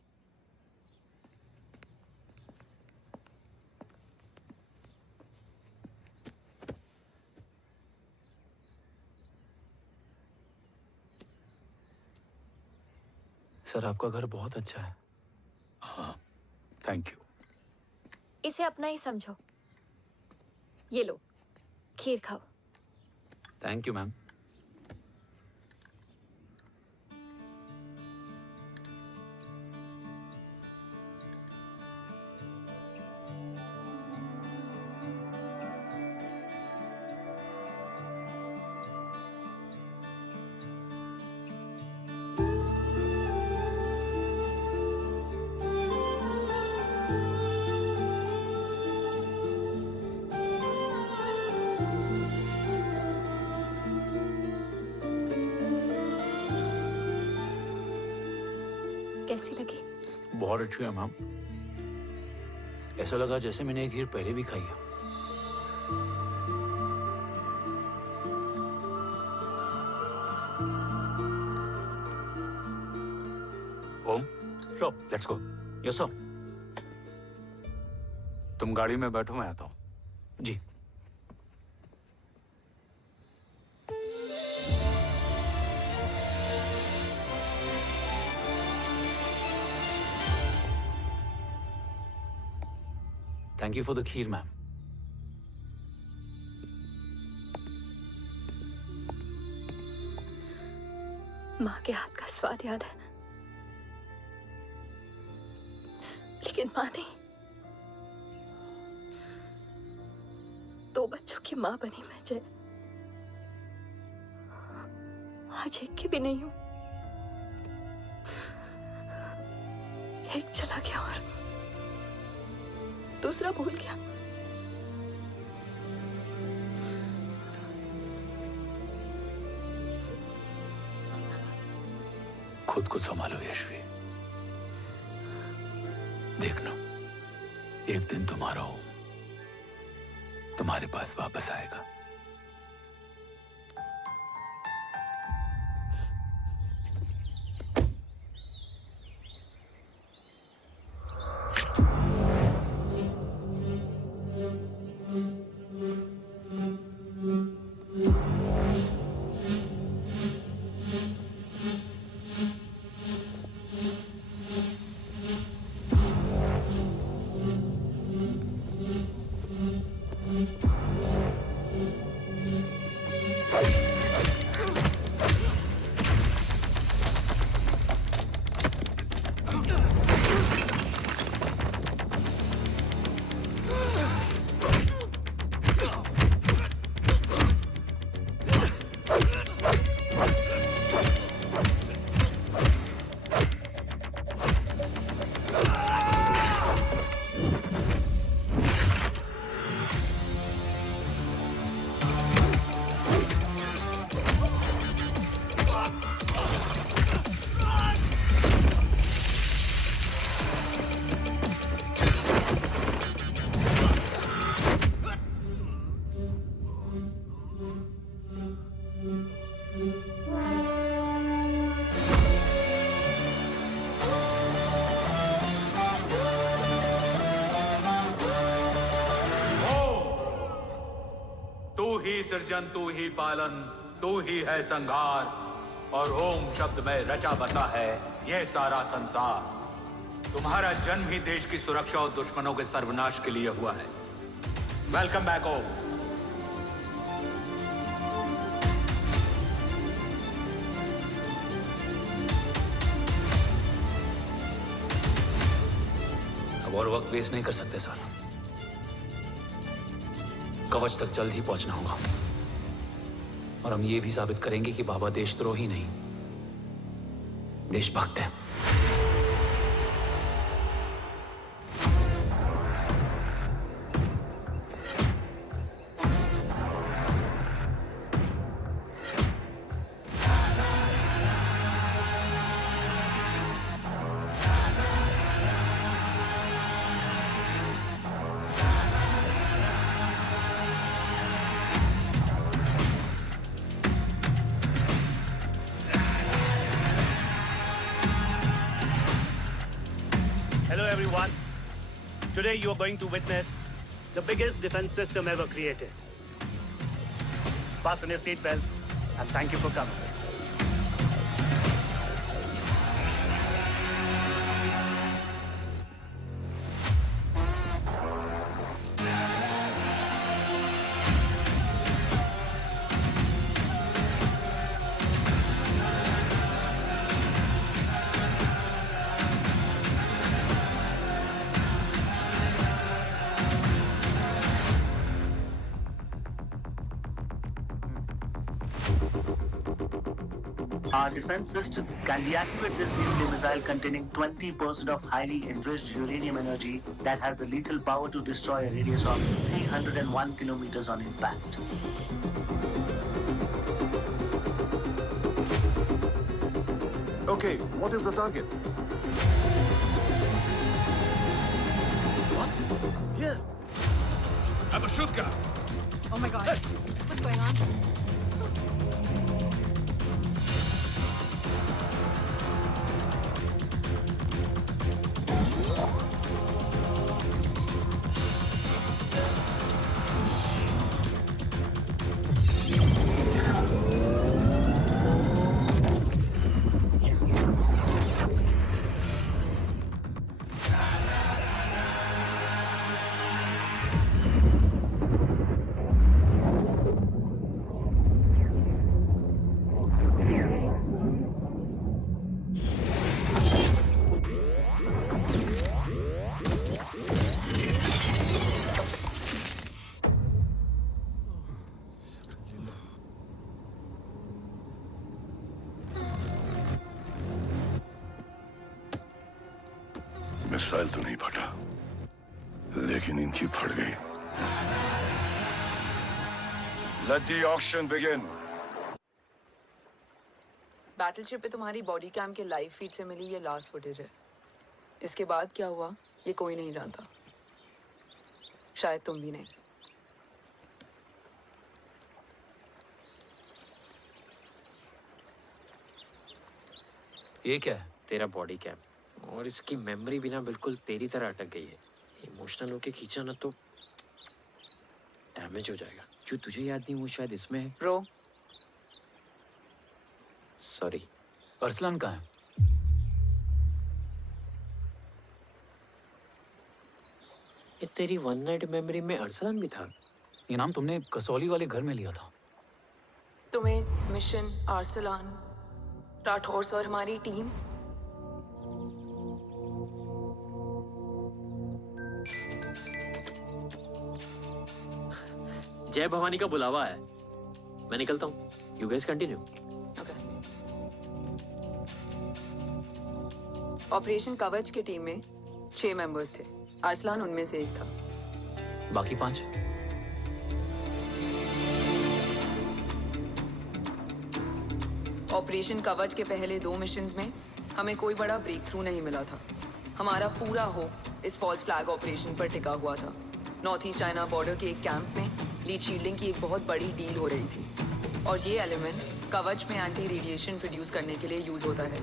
सर आपका घर बहुत अच्छा है। हाँ, थैंक यू। इसे अपना ही समझो। ये लो, खीर खाओ। Thank you ma'am. बहुत अच्छी है मैम। ऐसा लगा जैसे मैंने एक खीर पहले भी खाई है। Om, sure, let's go. Yes sir. तुम गाड़ी में बैठो, मैं आता हूं। जी। Thank you for the kheer, ma'am. माँ के हाथ का स्वाद याद है, लेकिन माँ नहीं। 2 बच्चों की माँ बनी मैं जय। आज एक की भी नहीं हूं। एक चला गया और दूसरा भूल गया। खुद को संभालो यशवी। देखना, एक दिन तुम्हारा हो तुम्हारे पास वापस आएगा। सृजन तू ही पालन, तू ही है संहार, और ओम शब्द में रचा बसा है यह सारा संसार। तुम्हारा जन्म ही देश की सुरक्षा और दुश्मनों के सर्वनाश के लिए हुआ है। वेलकम बैक ओम। अब और वक्त वेस्ट नहीं कर सकते सर। कवच तक जल्द ही पहुंचना होगा और हम ये भी साबित करेंगे कि बाबा देशद्रोही नहीं, देशभक्त है। Today you are going to witness the biggest defense system ever created. Fasten your seat belts and thank you for coming. Our defense system can deactivate this nuclear missile containing 20% of highly enriched uranium energy that has the lethal power to destroy a radius of 301 kilometers on impact. Okay, what is the target? shoot ka. Oh my God. What's going on? Missile तो नहीं फटा, लेकिन इनकी फट गई। Let the auction begin. Battleship पे तुम्हारी body cam के लाइव फीड से मिली ये लास्ट फुटेज है। इसके बाद क्या हुआ ये कोई नहीं जानता, शायद तुम भी नहीं। ये क्या है? तेरा बॉडी कैम, और इसकी मेमोरी भी ना बिल्कुल तेरी तरह अटक गई है। इमोशनल होके खींचा ना तो डैमेज हो जाएगा। जो तुझे याद नहीं वो शायद इसमें है। Bro sorry. अरसलान कहाँ है? ये तेरी वन नाइट मेमोरी में अरसलान भी था? ये नाम तुमने कसौली वाले घर में लिया था। तुम्हें मिशन अरसलान राठौर और हमारी टीम जय भवानी का बुलावा है, मैं निकलता हूँ। You guys continue. ऑपरेशन कवच की टीम में 6 मेंबर्स थे, अरसलान उनमें से एक था। बाकी 5? ऑपरेशन कवच के पहले 2 मिशंस में हमें कोई बड़ा ब्रेक थ्रू नहीं मिला था। हमारा पूरा होप इस फॉल्स फ्लैग ऑपरेशन पर टिका हुआ था। नॉर्थ ईस्ट चाइना बॉर्डर के एक कैंप में लीड शील्डिंग की एक बहुत बड़ी डील हो रही थी, और ये एलिमेंट कवच में एंटी रेडिएशन प्रोड्यूस करने के लिए यूज होता है।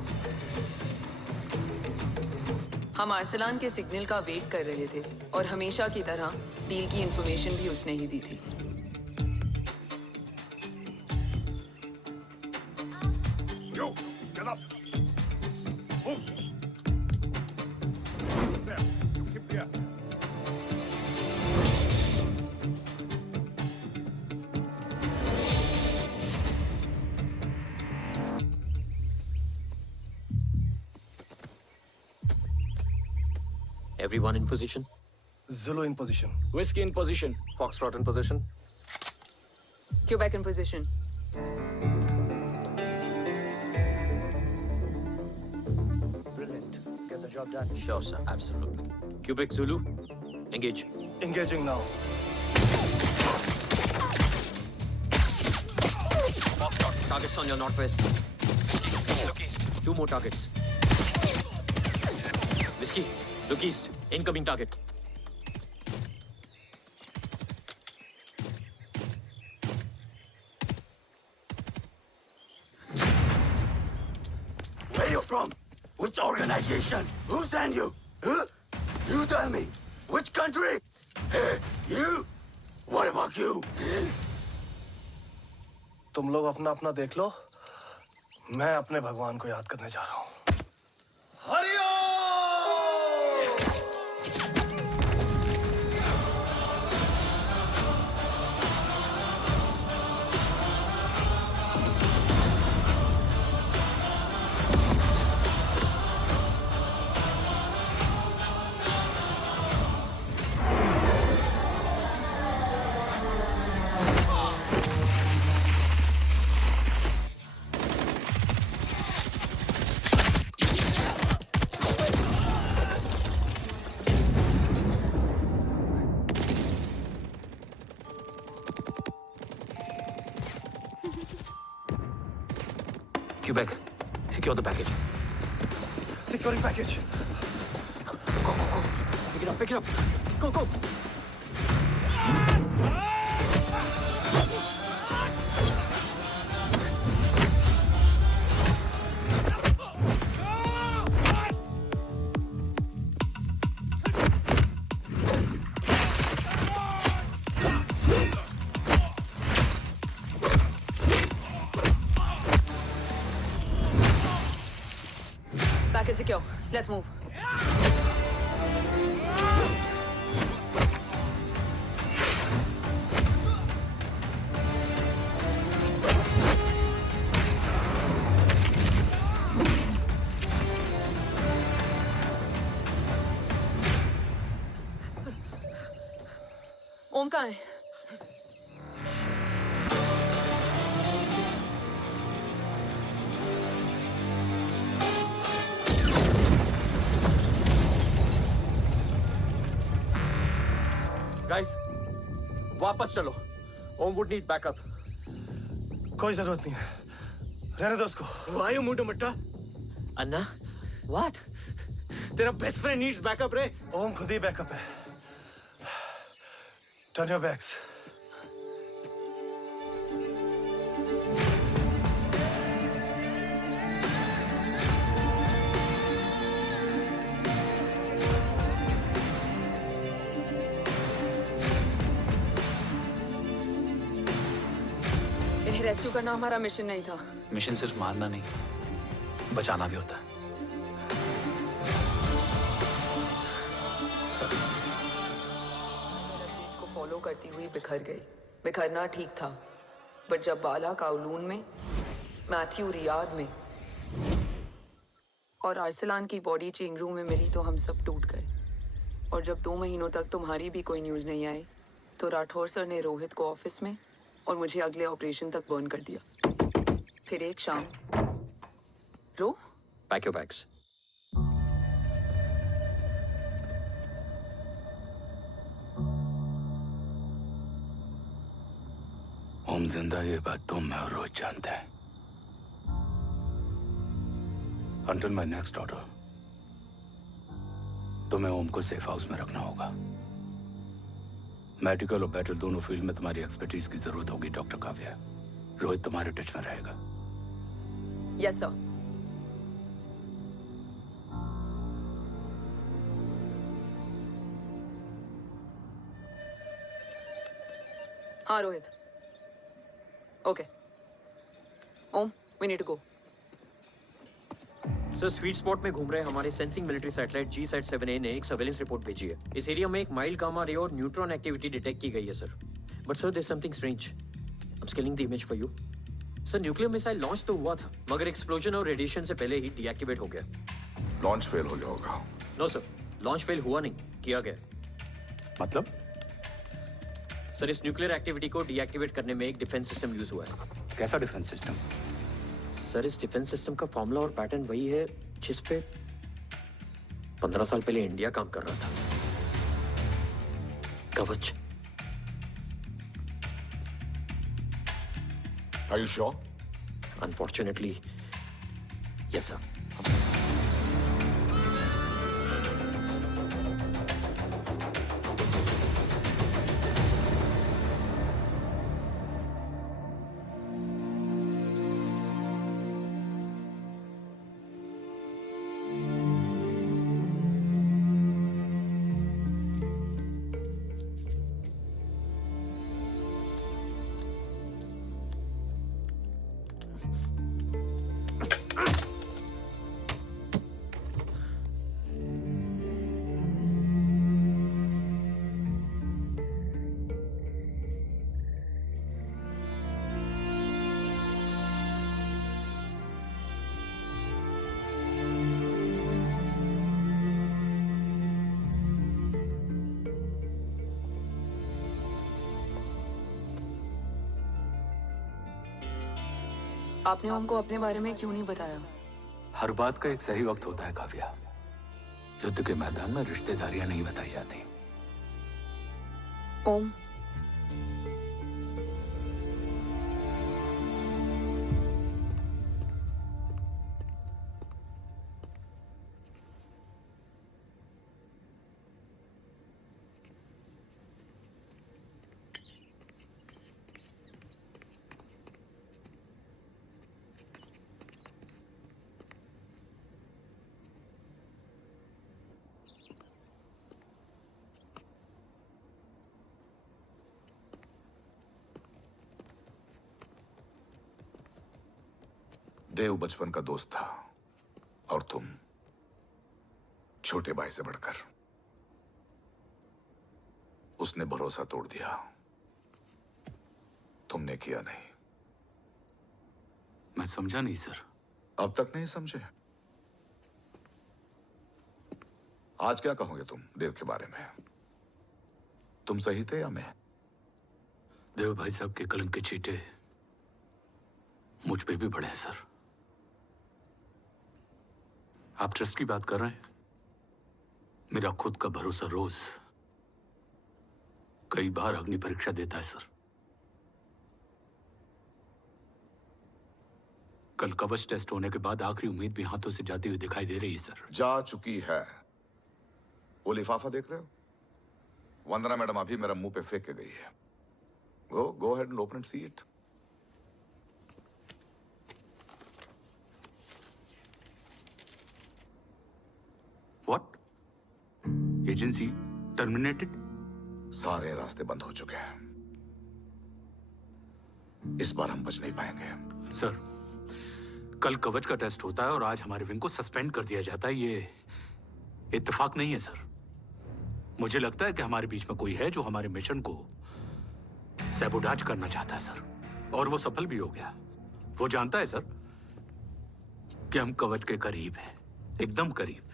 हम अरसलान के सिग्नल का वेट कर रहे थे, और हमेशा की तरह डील की इंफॉर्मेशन भी उसने ही दी थी। Yo, get up. Move. There. Keep there. Everyone in position? Zulu in position. Whiskey in position. Foxtrot in position. Quebec in position. Brilliant. Get the job done. Sure, sir. Absolutely. Quebec Zulu, engage. Engaging now. Foxtrot, targets on your northwest. Look east. 2 more targets. Whiskey, look east. Incoming target. Where you from? Which organization? Who sent you? Huh? You tell me. Which country? Hey, you? What about you? तुम लोग अपना अपना देख लो, मैं अपने भगवान को याद करने जा रहा हूँ। Quebec, secure the package. Securing package. Go, go, go. Pick it up, pick it up. Go, go. Market secure. Let's move. ओम कहाँ है? गाइस, वापस चलो। ओम वुड नीड बैकअप। कोई जरूरत नहीं है, रहने दो उसको। वायु मुंडो मट्टा। अन्ना, व्हाट? तेरा बेस्ट फ्रेंड नीड्स बैकअप रे। ओम खुद ही बैकअप है। Turn your backs. इन्हें रेस्क्यू करना हमारा मिशन नहीं था। मिशन सिर्फ मारना नहीं, बचाना भी होता है। फॉलो करती हुई बिखर गई। बिखरना ठीक था, बट जब बाला काउलून में, मैथ्यू रियाद में और आर्सलान की बॉडी चेंज रूम में मिली तो हम सब टूट गए। और जब 2 महीनों तक तुम्हारी भी कोई न्यूज नहीं आई तो राठौर सर ने रोहित को ऑफिस में और मुझे अगले ऑपरेशन तक बर्न कर दिया। फिर एक शाम रो पैक योर बैग्स। ओम जिंदा, ये बात तुम मैं और रोज जानते हैं। Until my next order, तुम्हें ओम को सेफ हाउस में रखना होगा। मेडिकल और बैटल दोनों फील्ड में तुम्हारी एक्सपर्टीज की जरूरत होगी डॉक्टर काव्या। रोहित तुम्हारे टच में रहेगा। Yes sir. हाँ Rohit. Okay Om, we need to go. Sir, sweet spot में घूम रहे हमारे सेंसिंग मिलिट्री सैटेलाइट G-SAT-7A ने एक सर्वेलेंस रिपोर्ट भेजी है। इस एरिया में एक माइल्ड गामा रे और न्यूट्रॉन एक्टिविटी डिटेक्ट की गई है sir. But sir, there is something strange. I am scaling the image for you. Sir, nuclear missile launch तो हुआ था, मगर एक्सप्लोजन और रेडिएशन से पहले ही डीएक्टिवेट हो गया। लॉन्च फेल हो गया होगा। नो सर, लॉन्च फेल हुआ नहीं, किया गया। मतलब? सर, इस न्यूक्लियर एक्टिविटी को डीएक्टिवेट करने में एक डिफेंस सिस्टम यूज हुआ है। कैसा डिफेंस सिस्टम? सर, इस डिफेंस सिस्टम का फॉर्मूला और पैटर्न वही है जिस पे 15 साल पहले इंडिया काम कर रहा था। कवच। Are you sure? Unfortunately, yes sir. आपने ओम को अपने बारे में क्यों नहीं बताया? हर बात का एक सही वक्त होता है काव्या। युद्ध के मैदान में रिश्तेदारियां नहीं बताई जाती। ओम, देव बचपन का दोस्त था और तुम छोटे भाई से बढ़कर उसने भरोसा तोड़ दिया। तुमने किया नहीं। मैं समझा नहीं सर। अब तक नहीं समझे? आज क्या कहोगे तुम देव के बारे में? तुम सही थे या मैं? देव भाई साहब के कलंक के चीटे मुझ पे भी बड़े हैं सर। आप ट्रस्ट की बात कर रहे हैं? मेरा खुद का भरोसा रोज कई बार अग्नि परीक्षा देता है सर। कल कवच टेस्ट होने के बाद आखिरी उम्मीद भी हाथों से जाती हुई दिखाई दे रही है सर। जा चुकी है। वो लिफाफा देख रहे हो? वंदना मैडम अभी मेरा मुंह पे फेंक के गई है। Go ahead and open and see it. What? Agency terminated? सारे रास्ते बंद हो चुके हैं। इस बार हम बच नहीं पाएंगे। सर, कल कवच का टेस्ट होता है और आज हमारे विंग को सस्पेंड कर दिया जाता है। ये इत्तेफाक नहीं है सर। मुझे लगता है कि हमारे बीच में कोई है जो हमारे मिशन को सैबोटाज करना चाहता है सर, और वो सफल भी हो गया। वो जानता है सर कि हम कवच के करीब हैं, एकदम करीब।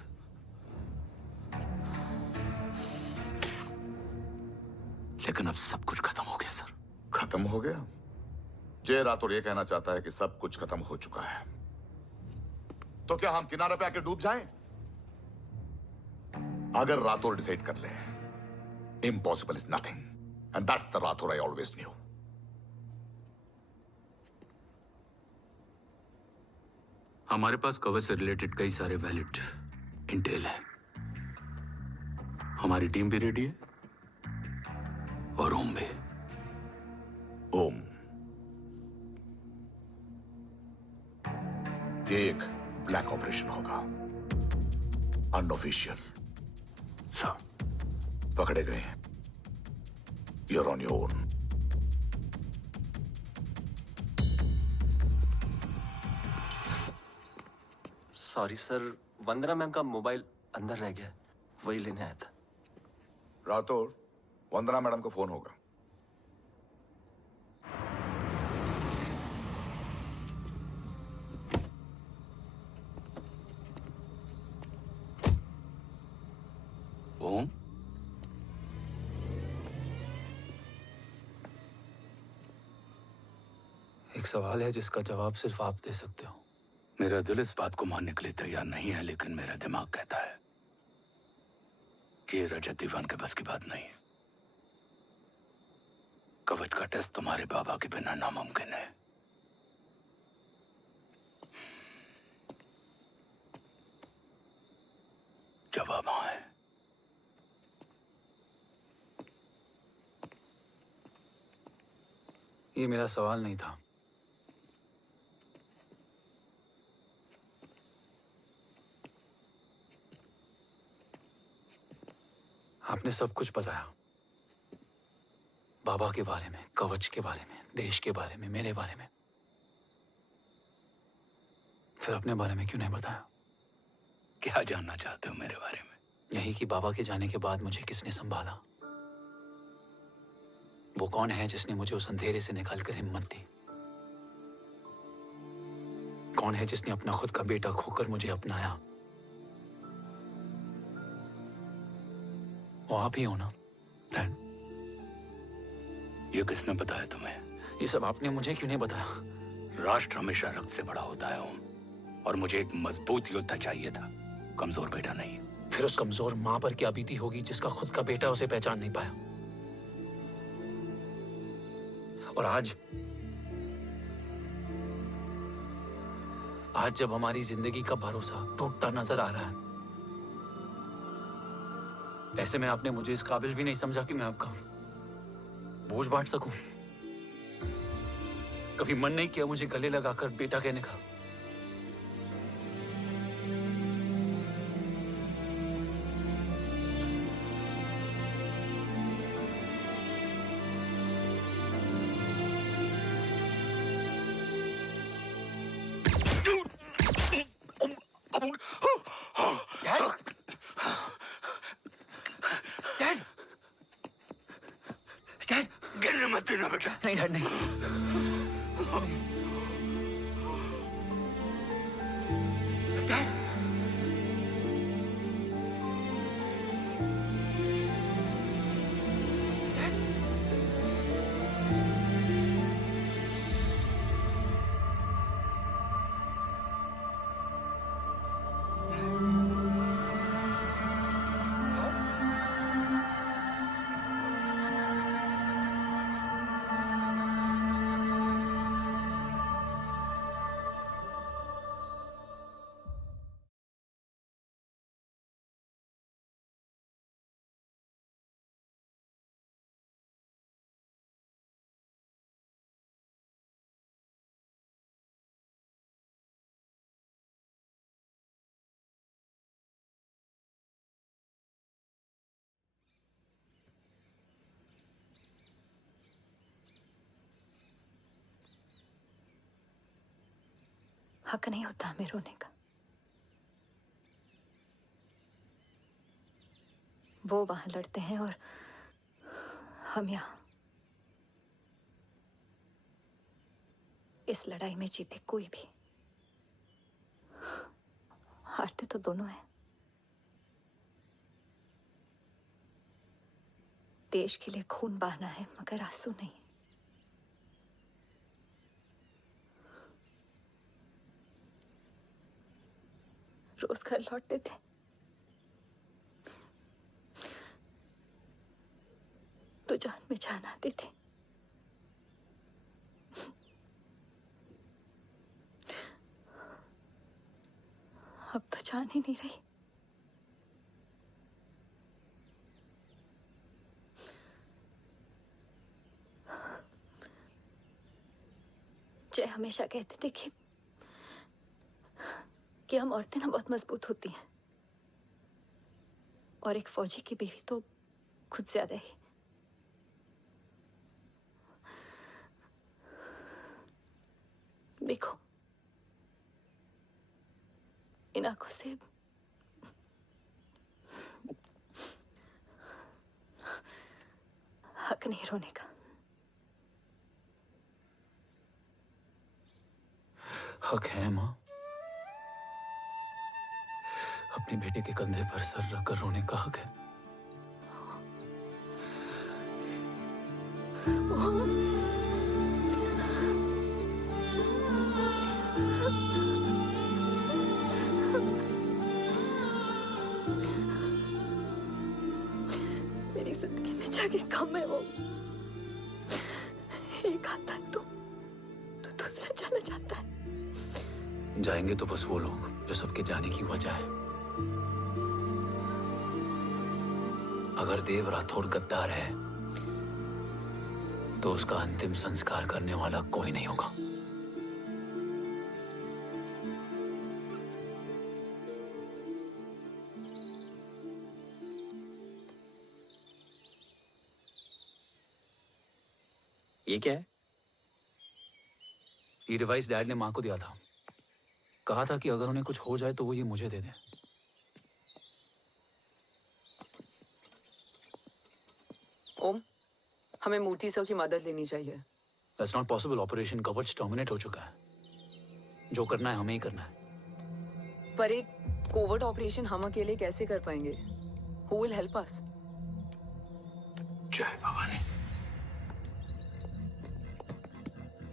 लेकिन अब सब कुछ खत्म हो गया सर। खत्म हो गया? जय राठौर ये कहना चाहता है कि सब कुछ खत्म हो चुका है। तो क्या हम किनारे पे आके डूब जाएं? अगर राठौर डिसाइड कर ले, impossible is nothing, and that's the Rathore I always new. हमारे पास कवच से रिलेटेड कई सारे वैलिड इंटेल है। हमारी टीम भी रेडी है और ओम भी। ओम, ये एक ब्लैक ऑपरेशन होगा, अनऑफिशियल। सर, पकड़े गए हैं। You're on your own. Sorry sir, Vandana ma'am का मोबाइल अंदर रह गया, वही लेने आया था। राठौर, वंदना मैडम को फोन होगा। ओम, एक सवाल है जिसका जवाब सिर्फ आप दे सकते हो। मेरा दिल इस बात को मानने के लिए तैयार नहीं है, लेकिन मेरा दिमाग कहता है कि ये रजत दीवान के बस की बात नहीं है। कवच का टेस्ट तुम्हारे बाबा के बिना नामुमकिन है। जवाब हाँ है। ये मेरा सवाल नहीं था। आपने सब कुछ बताया, बाबा के बारे में, कवच के बारे में, देश के बारे में, मेरे बारे में। फिर अपने बारे में क्यों नहीं बताया? क्या जानना चाहते हो मेरे बारे में? यही कि बाबा के जाने के बाद मुझे किसने संभाला? वो कौन है जिसने मुझे उस अंधेरे से निकालकर हिम्मत दी? कौन है जिसने अपना खुद का बेटा खोकर मुझे अपनाया? वो आप ही हो ना, डैड? ये किसने बताया तुम्हें? ये सब आपने मुझे क्यों नहीं बताया? राष्ट्र हमेशा रक्त से बड़ा होता है ओम, और मुझे एक मजबूत योद्धा चाहिए था, कमजोर बेटा नहीं। फिर उस कमजोर मां पर क्या बीती होगी जिसका खुद का बेटा उसे पहचान नहीं पाया? और आज जब हमारी जिंदगी का भरोसा टूटता नजर आ रहा है, ऐसे में आपने मुझे इस काबिल भी नहीं समझा कि मैं आपका बोझ बांट सकूं। कभी मन नहीं किया मुझे गले लगाकर बेटा कहने का? करना बेटा। नहीं डैड नहीं। हक नहीं होता हमें रोने का। वो वहां लड़ते हैं और हम यहां। इस लड़ाई में जीते कोई भी, हारते तो दोनों हैं। देश के लिए खून बहाना है मगर आंसू नहीं। रोज घर लौटते थे, तो जान में जान आती थी। अब तो जान ही नहीं रही। जय हमेशा कहते थे कि हम औरतें ना बहुत मजबूत होती हैं, और एक फौजी की बीवी तो खुद ज्यादा ही। देखो, इन आंखों से हक नहीं रोने का। हक है माँ। अपने बेटे के कंधे पर सर रखकर रोने का हक है। मेरी जिंदगी में जगह कम है। वो एक आता है तो दूसरा चला जाता है। जाएंगे तो बस वो लोग जो सबके जाने की वजह है। अगर देव राठौर गद्दार है तो उसका अंतिम संस्कार करने वाला कोई नहीं होगा। ये क्या है? ये डिवाइस डैड ने मां को दिया था। कहा था कि अगर उन्हें कुछ हो जाए तो वो ये मुझे दे दें। ओम, हमें मूर्ति सर की मदद लेनी चाहिए। That's not possible. ऑपरेशन कवच टर्मिनेट हो चुका है। जो करना है हमें ही करना है। पर एक कोवर्ट ऑपरेशन हम अकेले कैसे कर पाएंगे? Who will help us? जय भवानी।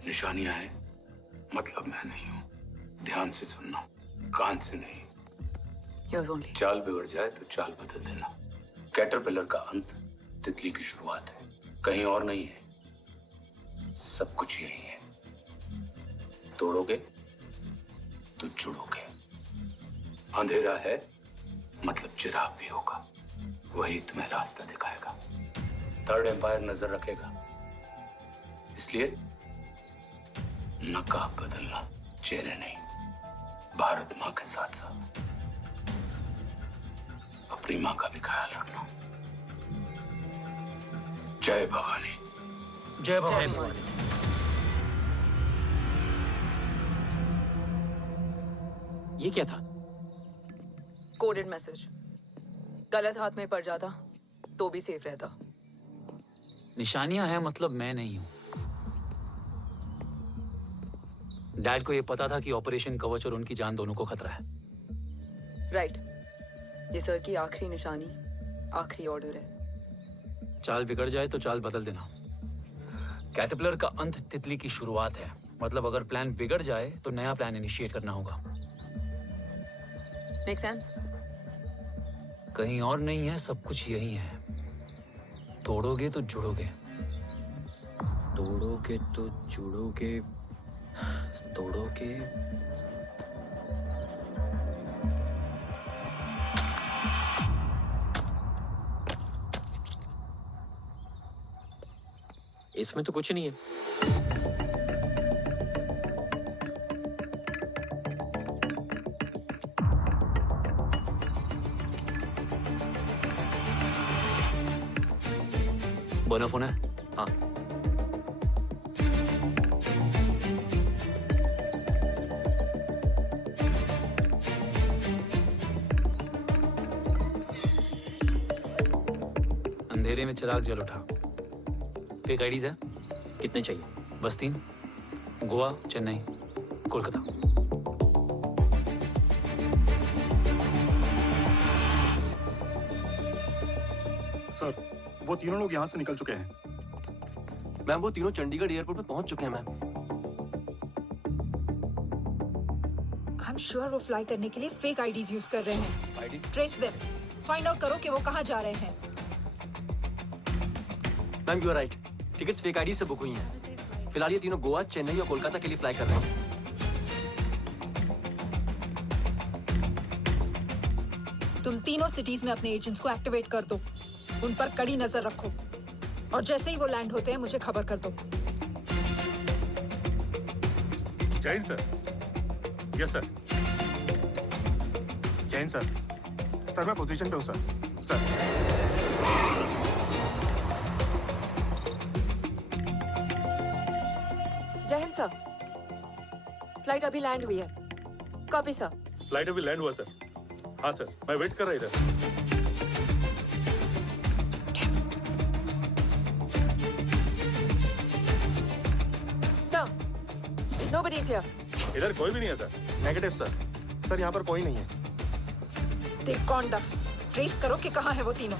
निशानियां हैं, मतलब मैं नहीं हूं। ध्यान से सुनना, कान से नहीं। Here's only. चाल बिगड़ जाए तो चाल बदल देना। कैटरपिलर का अंत तितली की शुरुआत है, कहीं और नहीं है। सब कुछ यही है। तोड़ोगे तो जुड़ोगे। अंधेरा है मतलब चिराग भी होगा, वही तुम्हें रास्ता दिखाएगा। थर्ड एम्पायर नजर रखेगा, इसलिए नकाब बदलना, चेहरे नहीं। भारत माँ के साथ साथ अपनी माँ का भी ख्याल रखना। जय भवानी। जय भवानी। ये क्या था? Coded message. गलत हाथ में पड़ जाता तो भी सेफ रहता। निशानियां हैं मतलब मैं नहीं हूं। डैड को ये पता था कि ऑपरेशन कवच और उनकी जान दोनों को खतरा है। राइट। ये सर की आखिरी निशानी, आखिरी ऑर्डर है। चाल बिगड़ जाए तो चाल बदल देना। कैटरपिलर का अंत तितली की शुरुआत है। मतलब अगर प्लान बिगड़ जाए तो नया प्लान इनिशिएट करना होगा। Make sense? कहीं और नहीं है, सब कुछ यही है। तोड़ोगे तो जुड़ोगे। तोड़ोगे तो जुड़ोगे। तोड़ोगे। इसमें तो कुछ नहीं है। बना फोन है? हाँ। अंधेरे में चिराग जल उठा। फेक आईडीज है? कितने चाहिए? बस 3। गोवा, चेन्नई, कोलकाता। सर, वो तीनों लोग यहाँ से निकल चुके हैं। मैम वो तीनों चंडीगढ़ एयरपोर्ट पे पहुंच चुके हैं मैम। आई एम श्योर वो फ्लाई करने के लिए फेक आईडीज यूज कर रहे हैं। ID? Trace them. Find out करो कि वो कहाँ जा रहे हैं। Ma'am you are right. Tickets fake ID से बुक हुई हैं। फिलहाल ये तीनों गोवा, चेन्नई और कोलकाता के लिए फ्लाई कर रहे हैं। तुम तीनों सिटीज में अपने एजेंट्स को एक्टिवेट कर दो। उन पर कड़ी नजर रखो और जैसे ही वो लैंड होते हैं मुझे खबर कर दो। Jain sir. Yes sir. Jain sir. Sir मैं पोजीशन पे हूँ सर। सर। जय हिंद सर। फ्लाइट अभी लैंड हुई है। Copy sir. फ्लाइट अभी लैंड हुआ सर। हाँ सर, मैं वेट कर रहा इधर। Nobody is here. इधर कोई भी नहीं है सर। Negative sir. सर यहाँ पर कोई नहीं है। देख कौन दस। ट्रेस करो कि कहाँ है वो तीनों।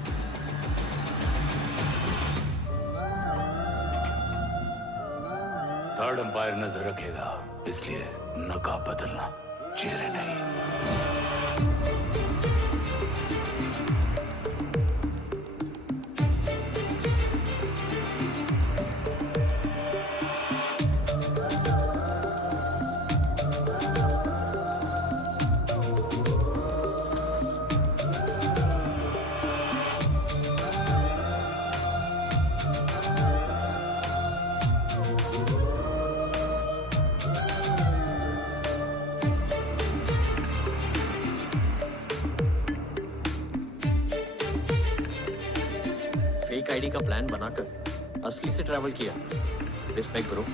थर्ड अंपायर नजर रखेगा, इसलिए नकाब बदलना, चेहरे नहीं। फेक आईडी का प्लान बनाकर असली से ट्रैवल किया। Respect bro.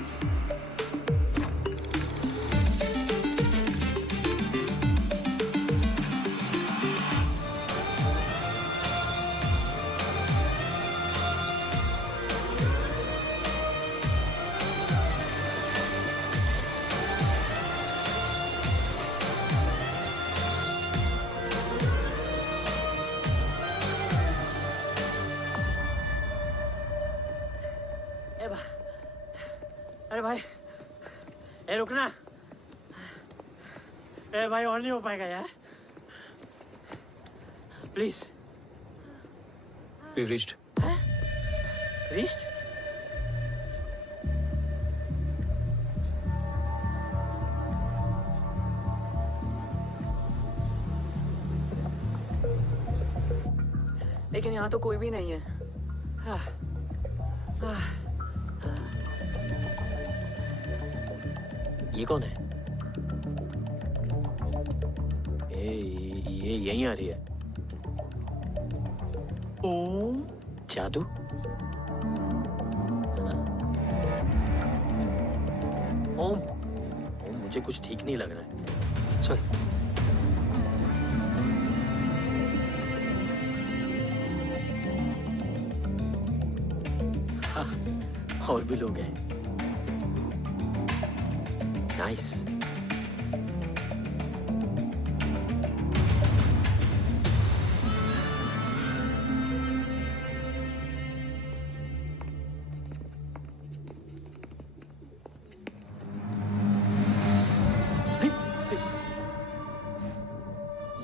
अरे भाई, ए रुकना। ए भाई और नहीं हो पाएगा यार। प्लीज। We've reached. Reached? लेकिन यहाँ तो कोई भी नहीं है। ये कौन है? ये यहीं आ रही है। ओम जादू? ओम मुझे कुछ ठीक नहीं लग रहा है। चल। हाँ, और भी लोग हैं। नाइस।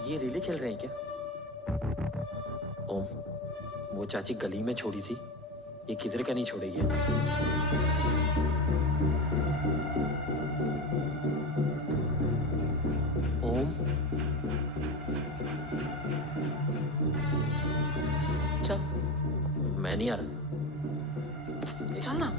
ये रिले खेल रहे हैं क्या? ओम, वो चाची गली में छोड़ी थी, ये किधर का नहीं छोड़ेगी। ओम, चल। मैं नहीं आ रहा। चल ना।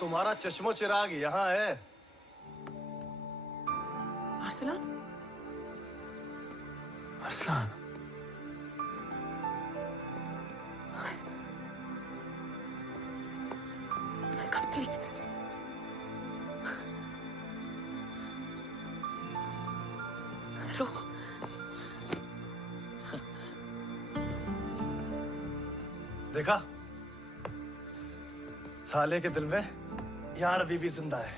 तुम्हारा चश्मो चिराग यहाँ है। Arsalan? Arsalan, I can't believe this. रो। देखा, साले के दिल में यार अभी भी जिंदा है।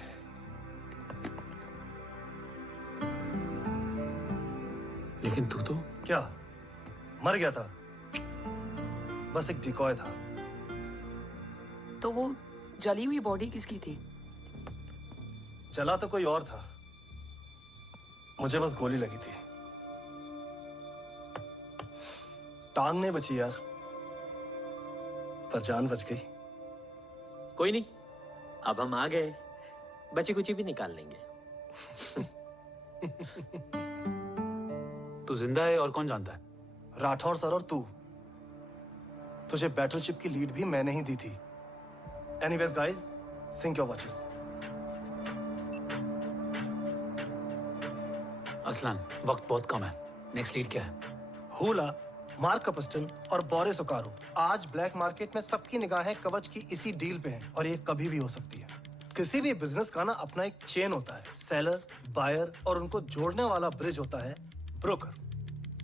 लेकिन तू तो क्या मर गया था? बस एक डिकॉय था। तो वो जली हुई बॉडी किसकी थी? जला तो कोई और था, मुझे बस गोली लगी थी। टांग नहीं बची यार, पर जान बच गई। कोई नहीं, अब हम आ गए, बची कुची भी निकाल लेंगे। तू जिंदा है और कौन जानता है? राठौर सर और तू। तुझे बैटलशिप की लीड भी मैंने ही दी थी। Anyways guys, sync your watches. Arsalan, वक्त बहुत कम है, नेक्स्ट लीड क्या है? हुला, मार्क कपस्टन और बोरिस ओकारो आज ब्लैक मार्केट में सबकी निगाहें कवच की इसी डील पे हैं और ये कभी भी हो सकती है। किसी भी बिजनेस का ना अपना एक चेन होता है, सेलर, बायर और उनको जोड़ने वाला ब्रिज होता है ब्रोकर।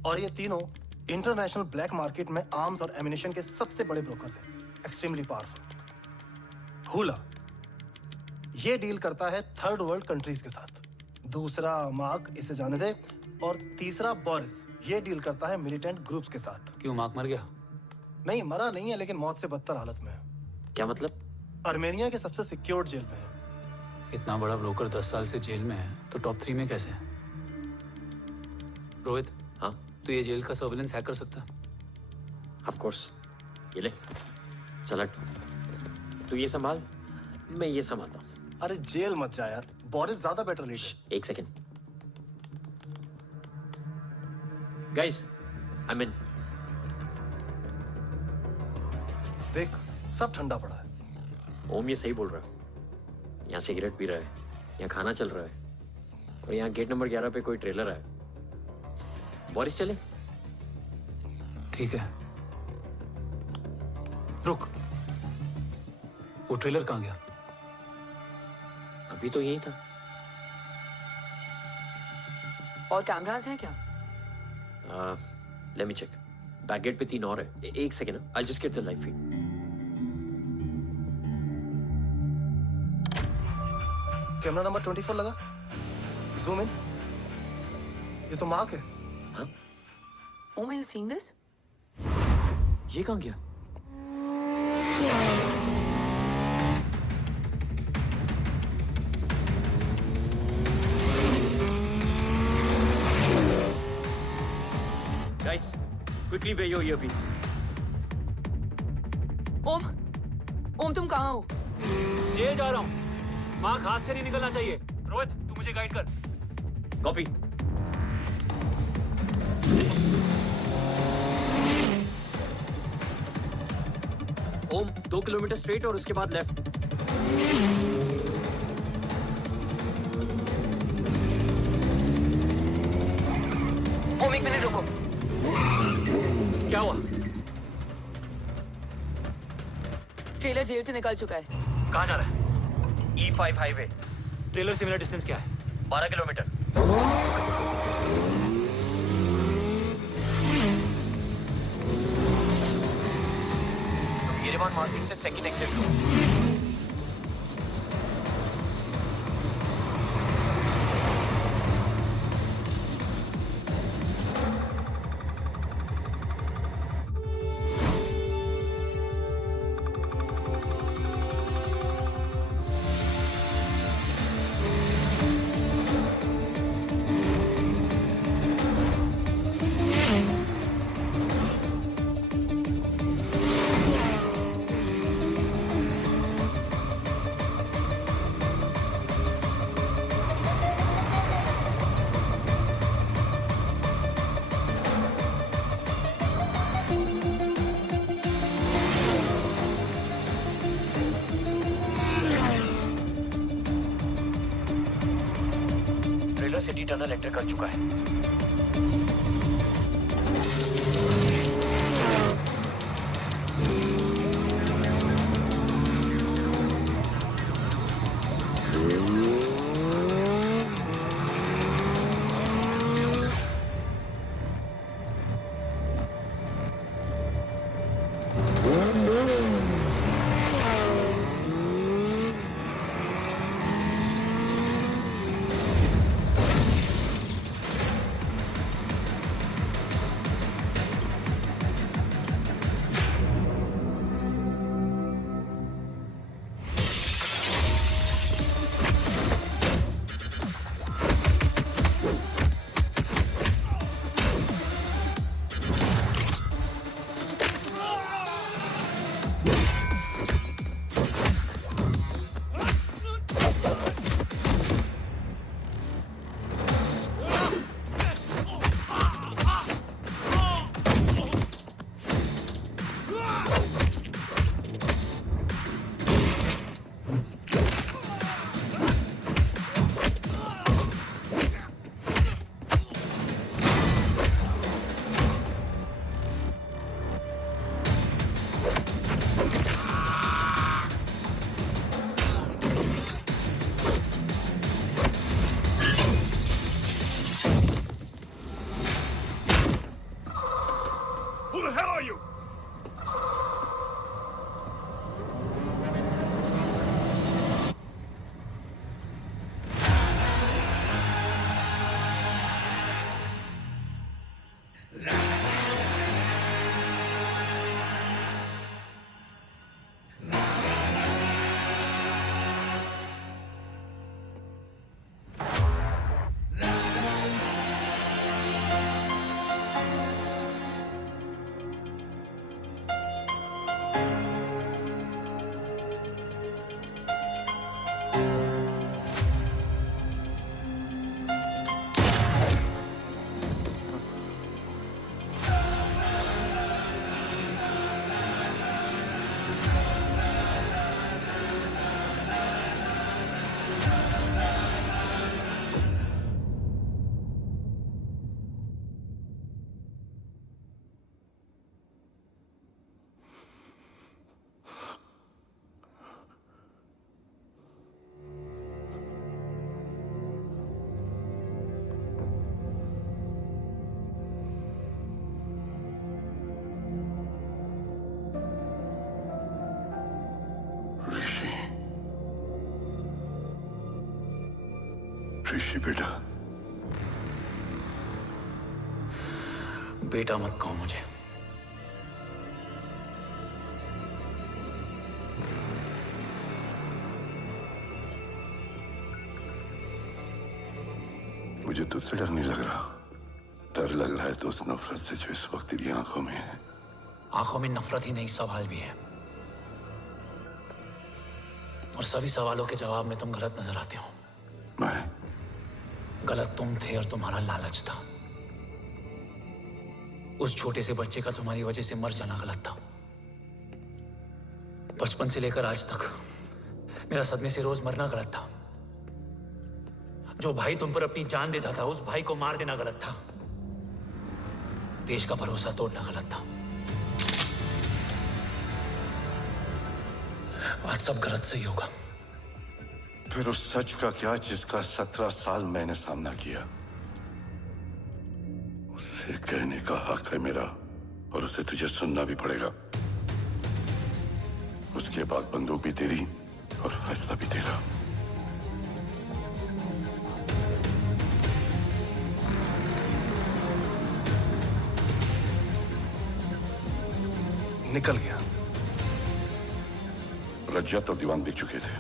और ये तीनों इंटरनेशनल ब्लैक मार्केट में आर्म्स और एमिनेशन के सबसे बड़े ब्रोकर्स हैं, एक्सट्रीमली पावरफुल। हुला ये डील करता है थर्ड वर्ल्ड कंट्रीज के साथ, दूसरा मार्क, इसे जाने दे, और तीसरा बोरिस ये डील करता है मिलिटेंट ग्रुप्स के साथ। क्यों, मार्क मर गया? नहीं, मरा नहीं है, लेकिन मौत से बदतर हालत में है। क्या मतलब? आर्मेनिया के सबसे सिक्योर्ड जेल में है। इतना बड़ा ब्रोकर 10 साल से जेल में है, तो टॉप 3 में कैसे है? रोहित, हाँ? तो ये जेल का सर्विलेंस हैक कर सकता? Of course. ये ले, चल तू ये संभाल, मैं ये संभालता हूँ। अरे जेल मत जा यार, बोरिस ज्यादा बेटर लीडर। एक सेकेंड गाइस, आई मीन देख, सब ठंडा पड़ा है। ओम ये सही बोल रहा है। यहाँ सिगरेट पी रहा है, यहाँ खाना चल रहा है, और यहाँ गेट नंबर 11 पे कोई ट्रेलर है। बोरिस चले? ठीक है, रुक, वो ट्रेलर कहाँ गया? अभी तो यही था। और कैमरास हैं क्या? Let me check. Back gate पे 3 और है। एक second, I just get the live feed. Camera number 24 लगा, जूम इन। ये तो मार्क है। हाँ? Oh, are you seeing this? ये कहाँ गया? Guys, quickly wear your earpiece. ओम तुम कहाँ हो? जेल जा रहा हूँ। मार्क हाथ से नहीं निकलना चाहिए। रोहित, तू मुझे गाइड कर। कॉपी। ओम 2 किलोमीटर स्ट्रेट और उसके बाद लेफ्ट। तुम एक मिनट रुको। क्या हुआ? ट्रेलर जेल से निकल चुका है। कहाँ जा रहा है? E5 highway. ट्रेलर से मेरा डिस्टेंस क्या है? 12 किलोमीटर। तुम येरेवान मार्केट से सेकंड एक्सिट लो। सिटी टनल एंटर कर चुका है। ऋषि बेटा, बेटा मत कहो मुझे। मुझे तुझसे डर नहीं लग रहा, डर लग रहा है तो उस नफरत से जो इस वक्त तेरी आंखों में है। आंखों में नफरत ही नहीं, सवाल भी है, और सभी सवालों के जवाब में तुम गलत नजर आते हो। मैं गलत तुम थे और तुम्हारा लालच था। उस छोटे से बच्चे का तुम्हारी वजह से मर जाना गलत था। बचपन से लेकर आज तक मेरा सदमे से रोज मरना गलत था। जो भाई तुम पर अपनी जान देता था, उस भाई को मार देना गलत था। देश का भरोसा तोड़ना गलत था। आज सब गलत सही होगा। फिर उस सच का क्या जिसका 17 साल मैंने सामना किया? उसे कहने का हक है मेरा, और उसे तुझे सुनना भी पड़ेगा। उसके बाद बंदूक भी तेरी और फैसला भी तेरा। निकल गया। रजत और दीवान बिक चुके थे,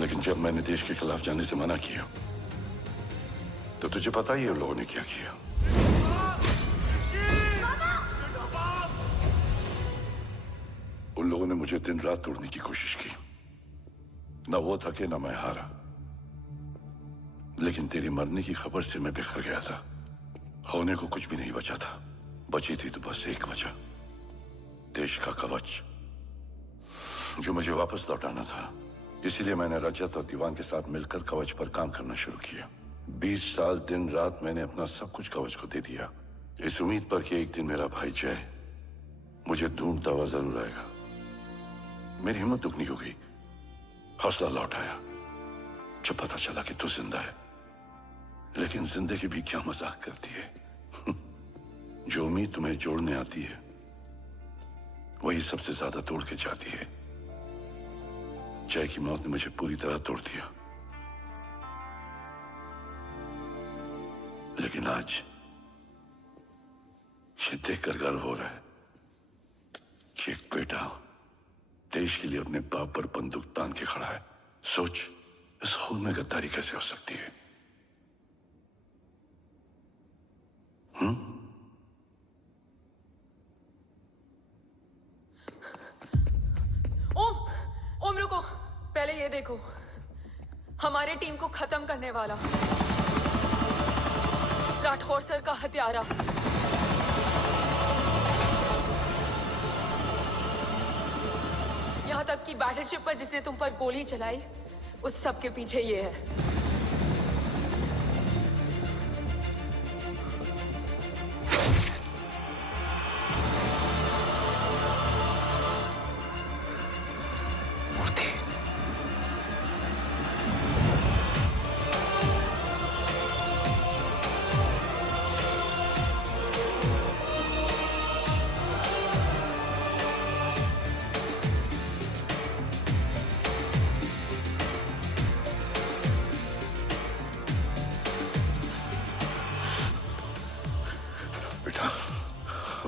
लेकिन जब मैंने देश के खिलाफ जाने से मना किया तो तुझे पता ही है उन लोगों ने क्या किया। उन लोगों ने मुझे दिन रात तोड़ने की कोशिश की। ना वो थके ना मैं हारा, लेकिन तेरी मरने की खबर से मैं बिखर गया था। होने को कुछ भी नहीं बचा था। बची थी तो बस एक वजह, देश का कवच जो मुझे वापस लौटाना था। इसीलिए मैंने रजत और दीवान के साथ मिलकर कवच पर काम करना शुरू किया। 20 साल दिन रात मैंने अपना सब कुछ कवच को दे दिया, इस उम्मीद पर कि एक दिन मेरा भाई जय मुझे ढूंढता हुआ जरूर आएगा। मेरी हिम्मत दुगनी हो गई, हौसला लौट आया जब पता चला कि तू जिंदा है। लेकिन जिंदगी भी क्या मजाक करती है। जो उम्मीद तुम्हें जोड़ने आती है वही सबसे ज्यादा तोड़ के जाती है। जय की मौत ने मुझे पूरी तरह तोड़ दिया, लेकिन आज ये देखकर गर्व हो रहा है कि एक बेटा देश के लिए अपने बाप पर बंदूक तान के खड़ा है। सोच, इस खून में गद्दारी कैसे हो सकती है? ओम रुको, पहले ये देखो, हमारे टीम को खत्म करने वाला राठौर सर का हत्यारा। यहां तक कि बैटलशिप पर जिसने तुम पर गोली चलाई, उस सब के पीछे ये है।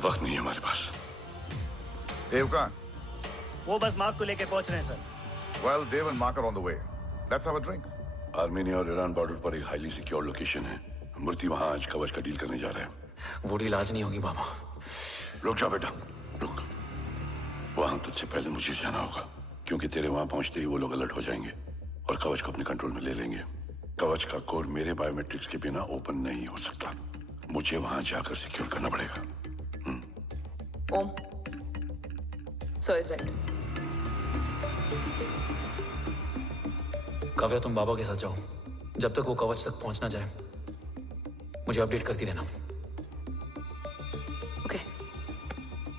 वक्त नहीं है हमारे पास। देव कहाँ? वो बस मार्क को लेके पहुंच रहे हैं sir. Well, Dev and Mark are on the way. Let's have a drink. Armenia और ईरान बॉर्डर पर एक हाईली सिक्योर लोकेशन है। मूर्ति वहां आज कवच का डील करने जा रहे हैं। वो डील आज नहीं होगी बाबा। रुक जा बेटा, रुक। वहां तुझसे पहले मुझे जाना होगा, क्योंकि तेरे वहां पहुंचते ही वो लोग अलर्ट हो जाएंगे और कवच को अपने कंट्रोल में ले लेंगे। कवच का कोड मेरे बायोमेट्रिक्स के बिना ओपन नहीं हो सकता। मुझे वहां जाकर सिक्योर करना पड़ेगा। ओम, सर इज राइट। काव्या, तुम बाबा के साथ जाओ। जब तक वो कवच तक पहुंच ना जाए मुझे अपडेट करती रहना। ओके।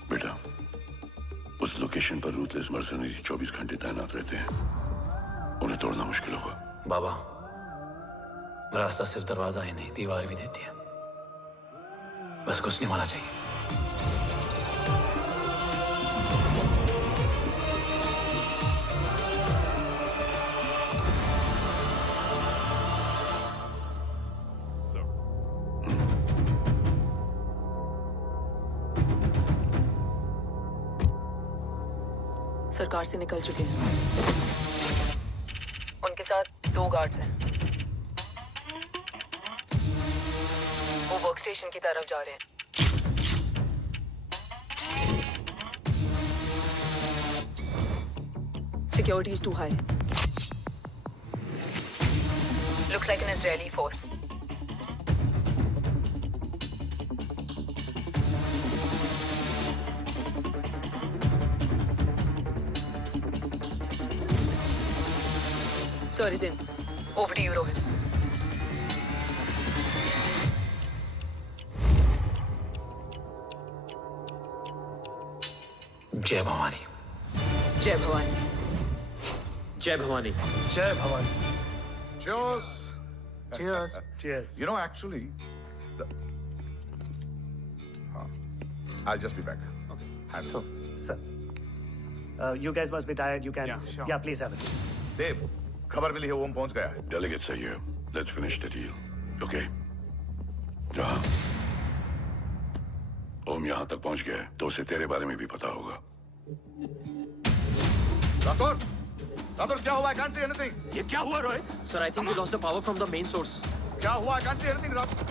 बेटा, उस लोकेशन पर रूथलेस मर्सनरी 24 घंटे तैनात रहते हैं। उन्हें तोड़ना मुश्किल होगा। बाबा, रास्ता सिर्फ दरवाजा ही नहीं, दीवार भी देती है। बस घुसने वाला चाहिए। सरकार से निकल चुके हैं। उनके साथ 2 गार्ड्स हैं। वो वर्क स्टेशन की तरफ जा रहे हैं। Security is too high. Looks like an Israeli force. Sir is in. Over to you, Rohit. जय भवानी। जय भवानी। जय भवानी। जय Bhavani. Cheers. Cheers. Cheers. You know, actually, I'll just be back. Okay. Hands up. Sir, you guys must be tired. You can. Yeah, sure. Yeah, please have a seat. Dave, खबर मिली है ओम पहुंच गया है. Delegates are here. Let's finish the deal. Okay? जहाँ ओम यहाँ तक पहुंच गया है, तो उसे तेरे बारे में भी पता होगा. राठौर क्या हुआ? I can't see anything. ये क्या हुआ Rohit? Sir, I think we lost the power from the main source. क्या हुआ? I can't see anything, Rathore.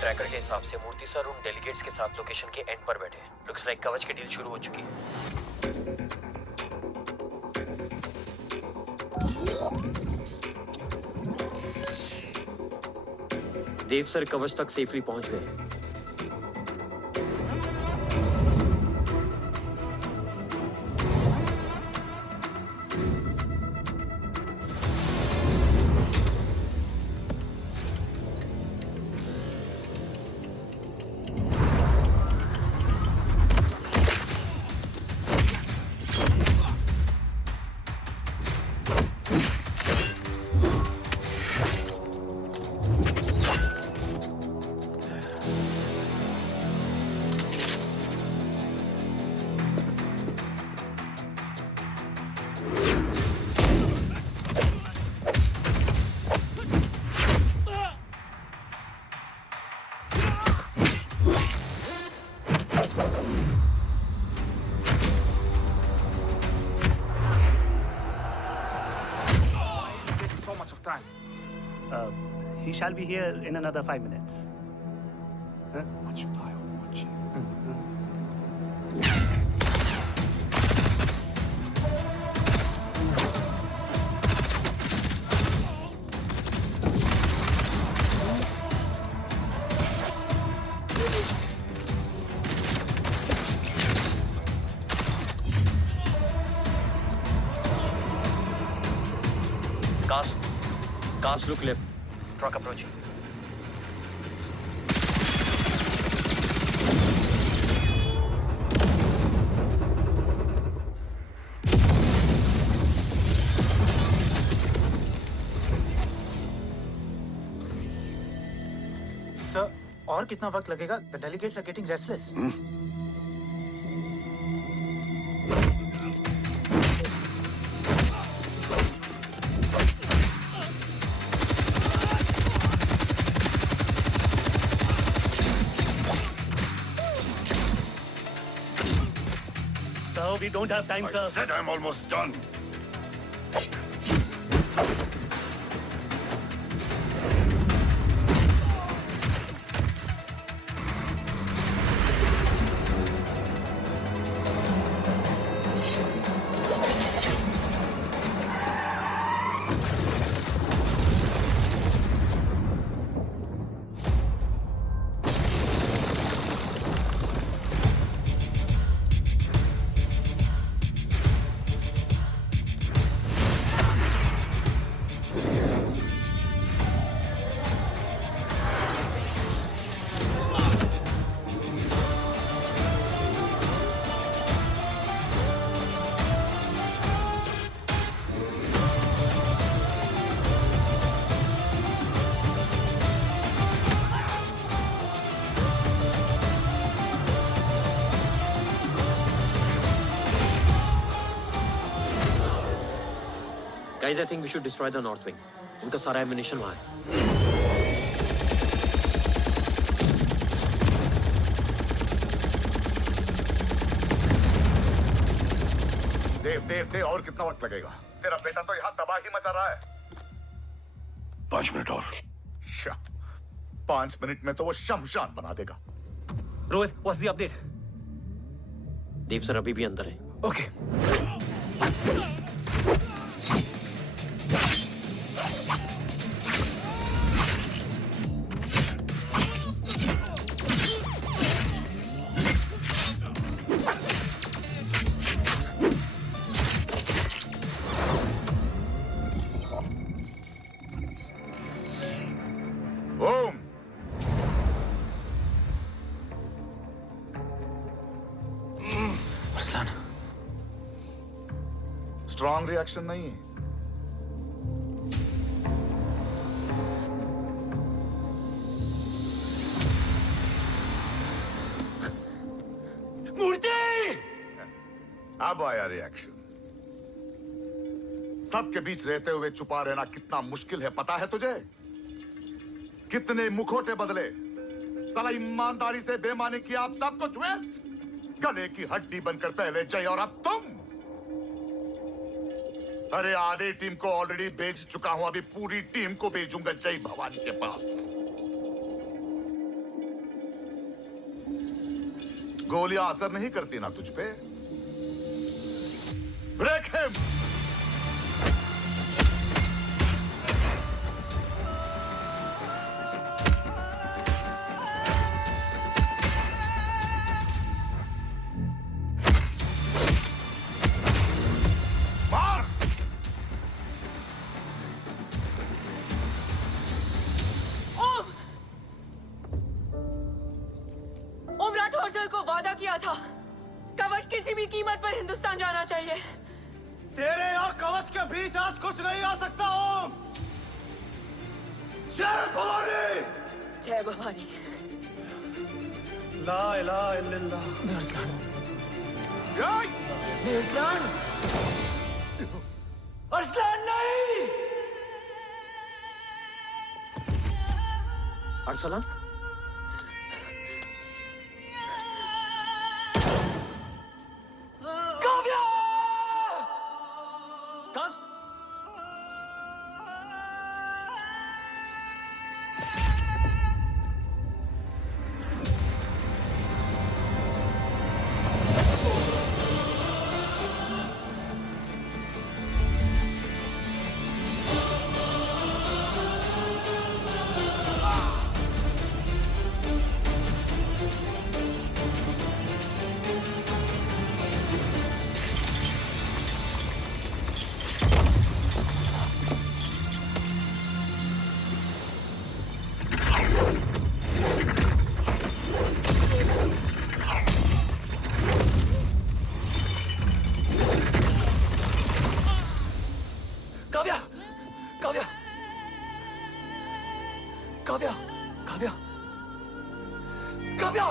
Tracker के हिसाब से मूर्ति सर उन डेलीगेट्स के साथ लोकेशन के एंड पर बैठे हैं. लुक्स लाइक कवच की डील शुरू हो चुकी है. देव सर कवच तक सेफली पहुंच गए. He shall be here in another 5 minutes. Huh? Cars look left. Truck approaching. Sir, और कितना वक्त लगेगा? The delegates are getting restless. We don't have time, sir. I said I'm almost done. Guys, I think we should destroy the north wing. उनका सारा ammunition वहाँ है. देव और कितना वक्त लगेगा? तेरा बेटा तो यहाँ तबाही मचा रहा है. 5 मिनट और. 5 मिनट में तो वो शमशान बना देगा. Rohit, what's the update? Dev sir अभी भी अंदर है. Okay. स्ट्रॉन्ग रिएक्शन नहीं है। मूर्ति! अब आया रिएक्शन। सबके बीच रहते हुए छुपा रहना कितना मुश्किल है पता है तुझे? कितने मुखौटे बदले, साला ईमानदारी से बेईमानी किया, आप सब कुछ वेस्ट। गले की हड्डी बनकर पहले जय और अब तुम। अरे आधे टीम को ऑलरेडी भेज चुका हूं, अभी पूरी टीम को भेजूंगा जय भवानी के पास। गोलियां असर नहीं करती ना तुझ पे? Break him! Arsalan? Kavya!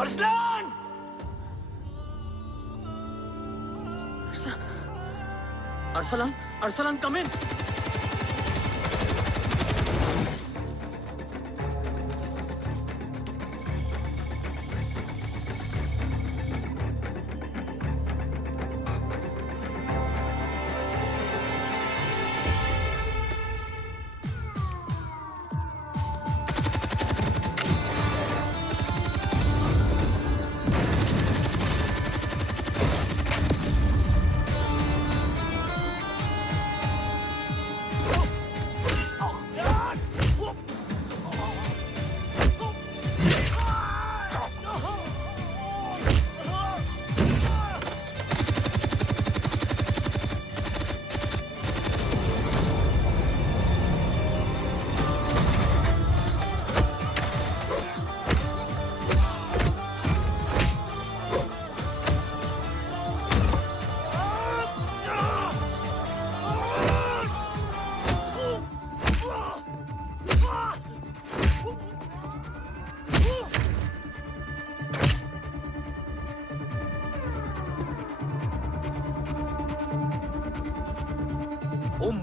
Arsalan! Arsalan, Arsalan, come in!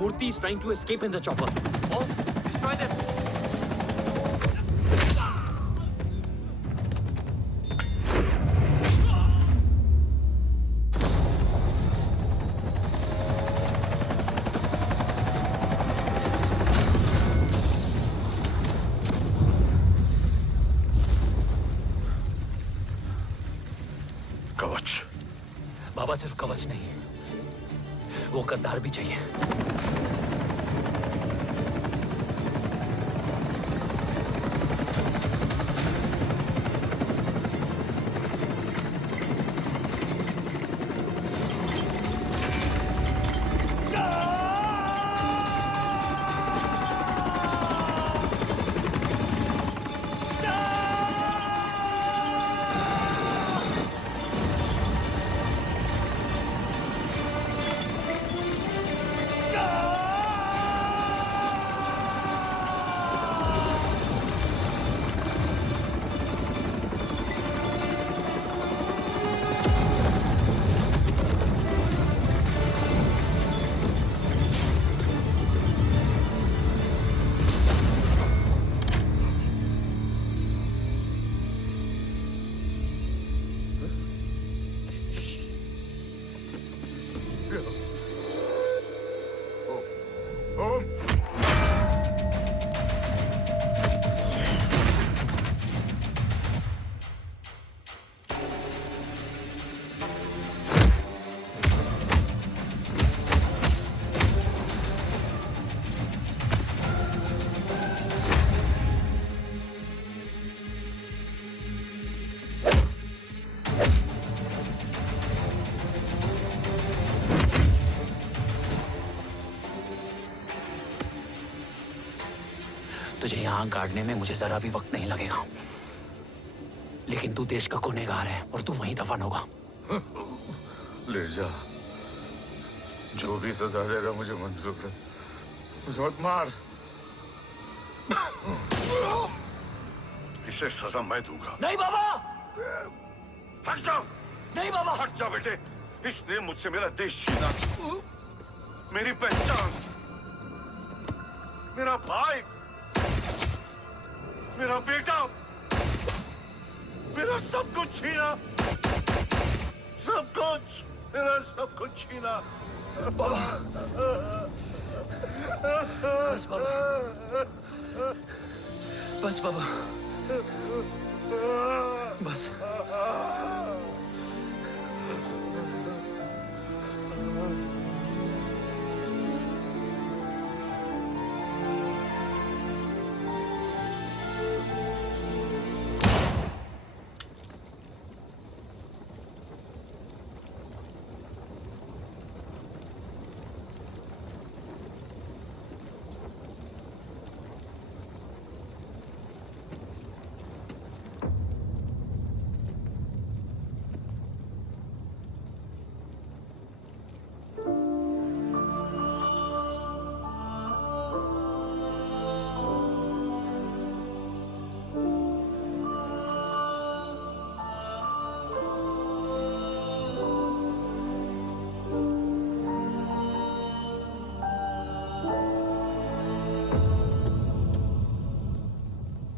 Murthy is trying to escape in the chopper. Oh, destroy them! कवच। बाबा सिर्फ कवच नहीं, वो गद्दार भी चाहिए। तुझे यहाँ गाड़ने में मुझे जरा भी वक्त नहीं लगेगा, लेकिन तू देश का गुनहगार है और तू वहीं दफन होगा। ले जा, जो भी सजा देगा मुझे मंजूर है, मुझे मत मार। इसे सजा मैं दूंगा। नहीं बाबा, हट जाओ। नहीं बाबा, हट जा बेटे। इसने मुझसे मेरा देश छीना, मेरी पहचान, मेरा भाई, मेरा बेटा, मेरा सब कुछ छीना, सब कुछ, मेरा सब कुछ छीना। बाबा, बस बाबा, बस बाबा, बस।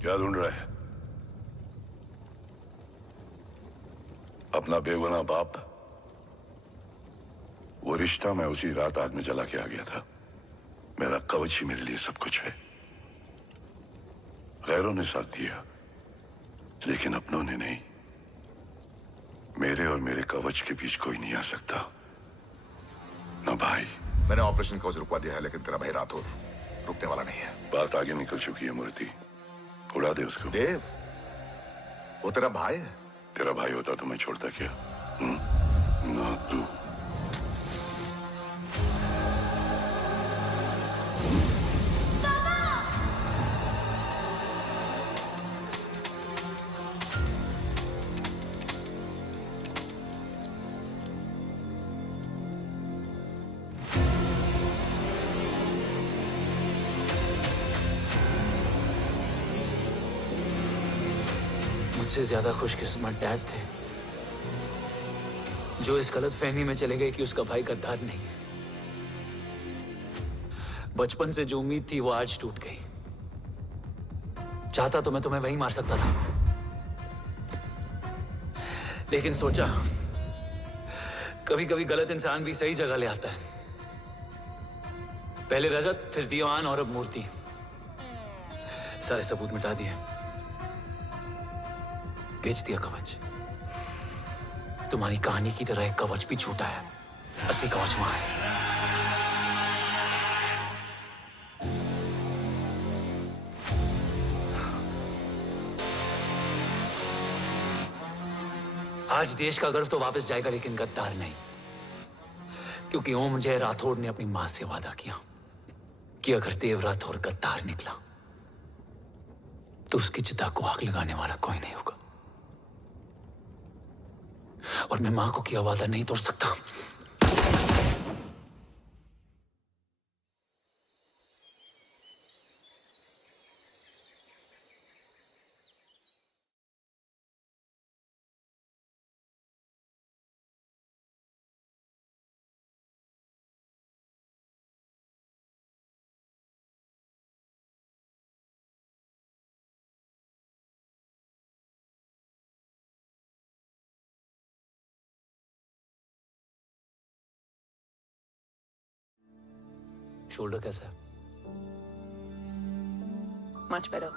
क्या ढूंढ रहा है? अपना बेगुनाह बाप। वो रिश्ता मैं उसी रात आग में जला के आ गया था। मेरा कवच ही मेरे लिए सब कुछ है। गैरों ने साथ दिया, लेकिन अपनों ने नहीं। मेरे और मेरे कवच के बीच कोई नहीं आ सकता। ना भाई। मैंने ऑपरेशन कवच रुकवा दिया है, लेकिन तेरा भाई राठौर रुकने वाला नहीं है। बात आगे निकल चुकी है मूर्ति। उड़ा दे उसको। देव, वो तेरा भाई है। तेरा भाई होता तो मैं छोड़ता क्या? ना तू। मुझसे ज्यादा खुशकिस्मत डैड थे, जो इस गलत फहमी में चले गए कि उसका भाई गद्दार नहीं है। बचपन से जो उम्मीद थी वो आज टूट गई। चाहता तो मैं तुम्हें वहीं मार सकता था, लेकिन सोचा कभी कभी गलत इंसान भी सही जगह ले आता है। पहले रजत, फिर दीवान और अब मूर्ति। सारे सबूत मिटा दिए, बेच दिया कवच। तुम्हारी कहानी की तरह एक कवच भी झूठा है। असली कवच वहां है। आज देश का गर्व तो वापस जाएगा, लेकिन गद्दार नहीं, क्योंकि ओम जय राठौड़ ने अपनी मां से वादा किया कि अगर देव राठौड़ गद्दार निकला तो उसकी चिता को आग लगाने वाला कोई नहीं होगा। और मैं मां को किया वादा नहीं तोड़ सकता। शोल्डर कैसा है? Much better.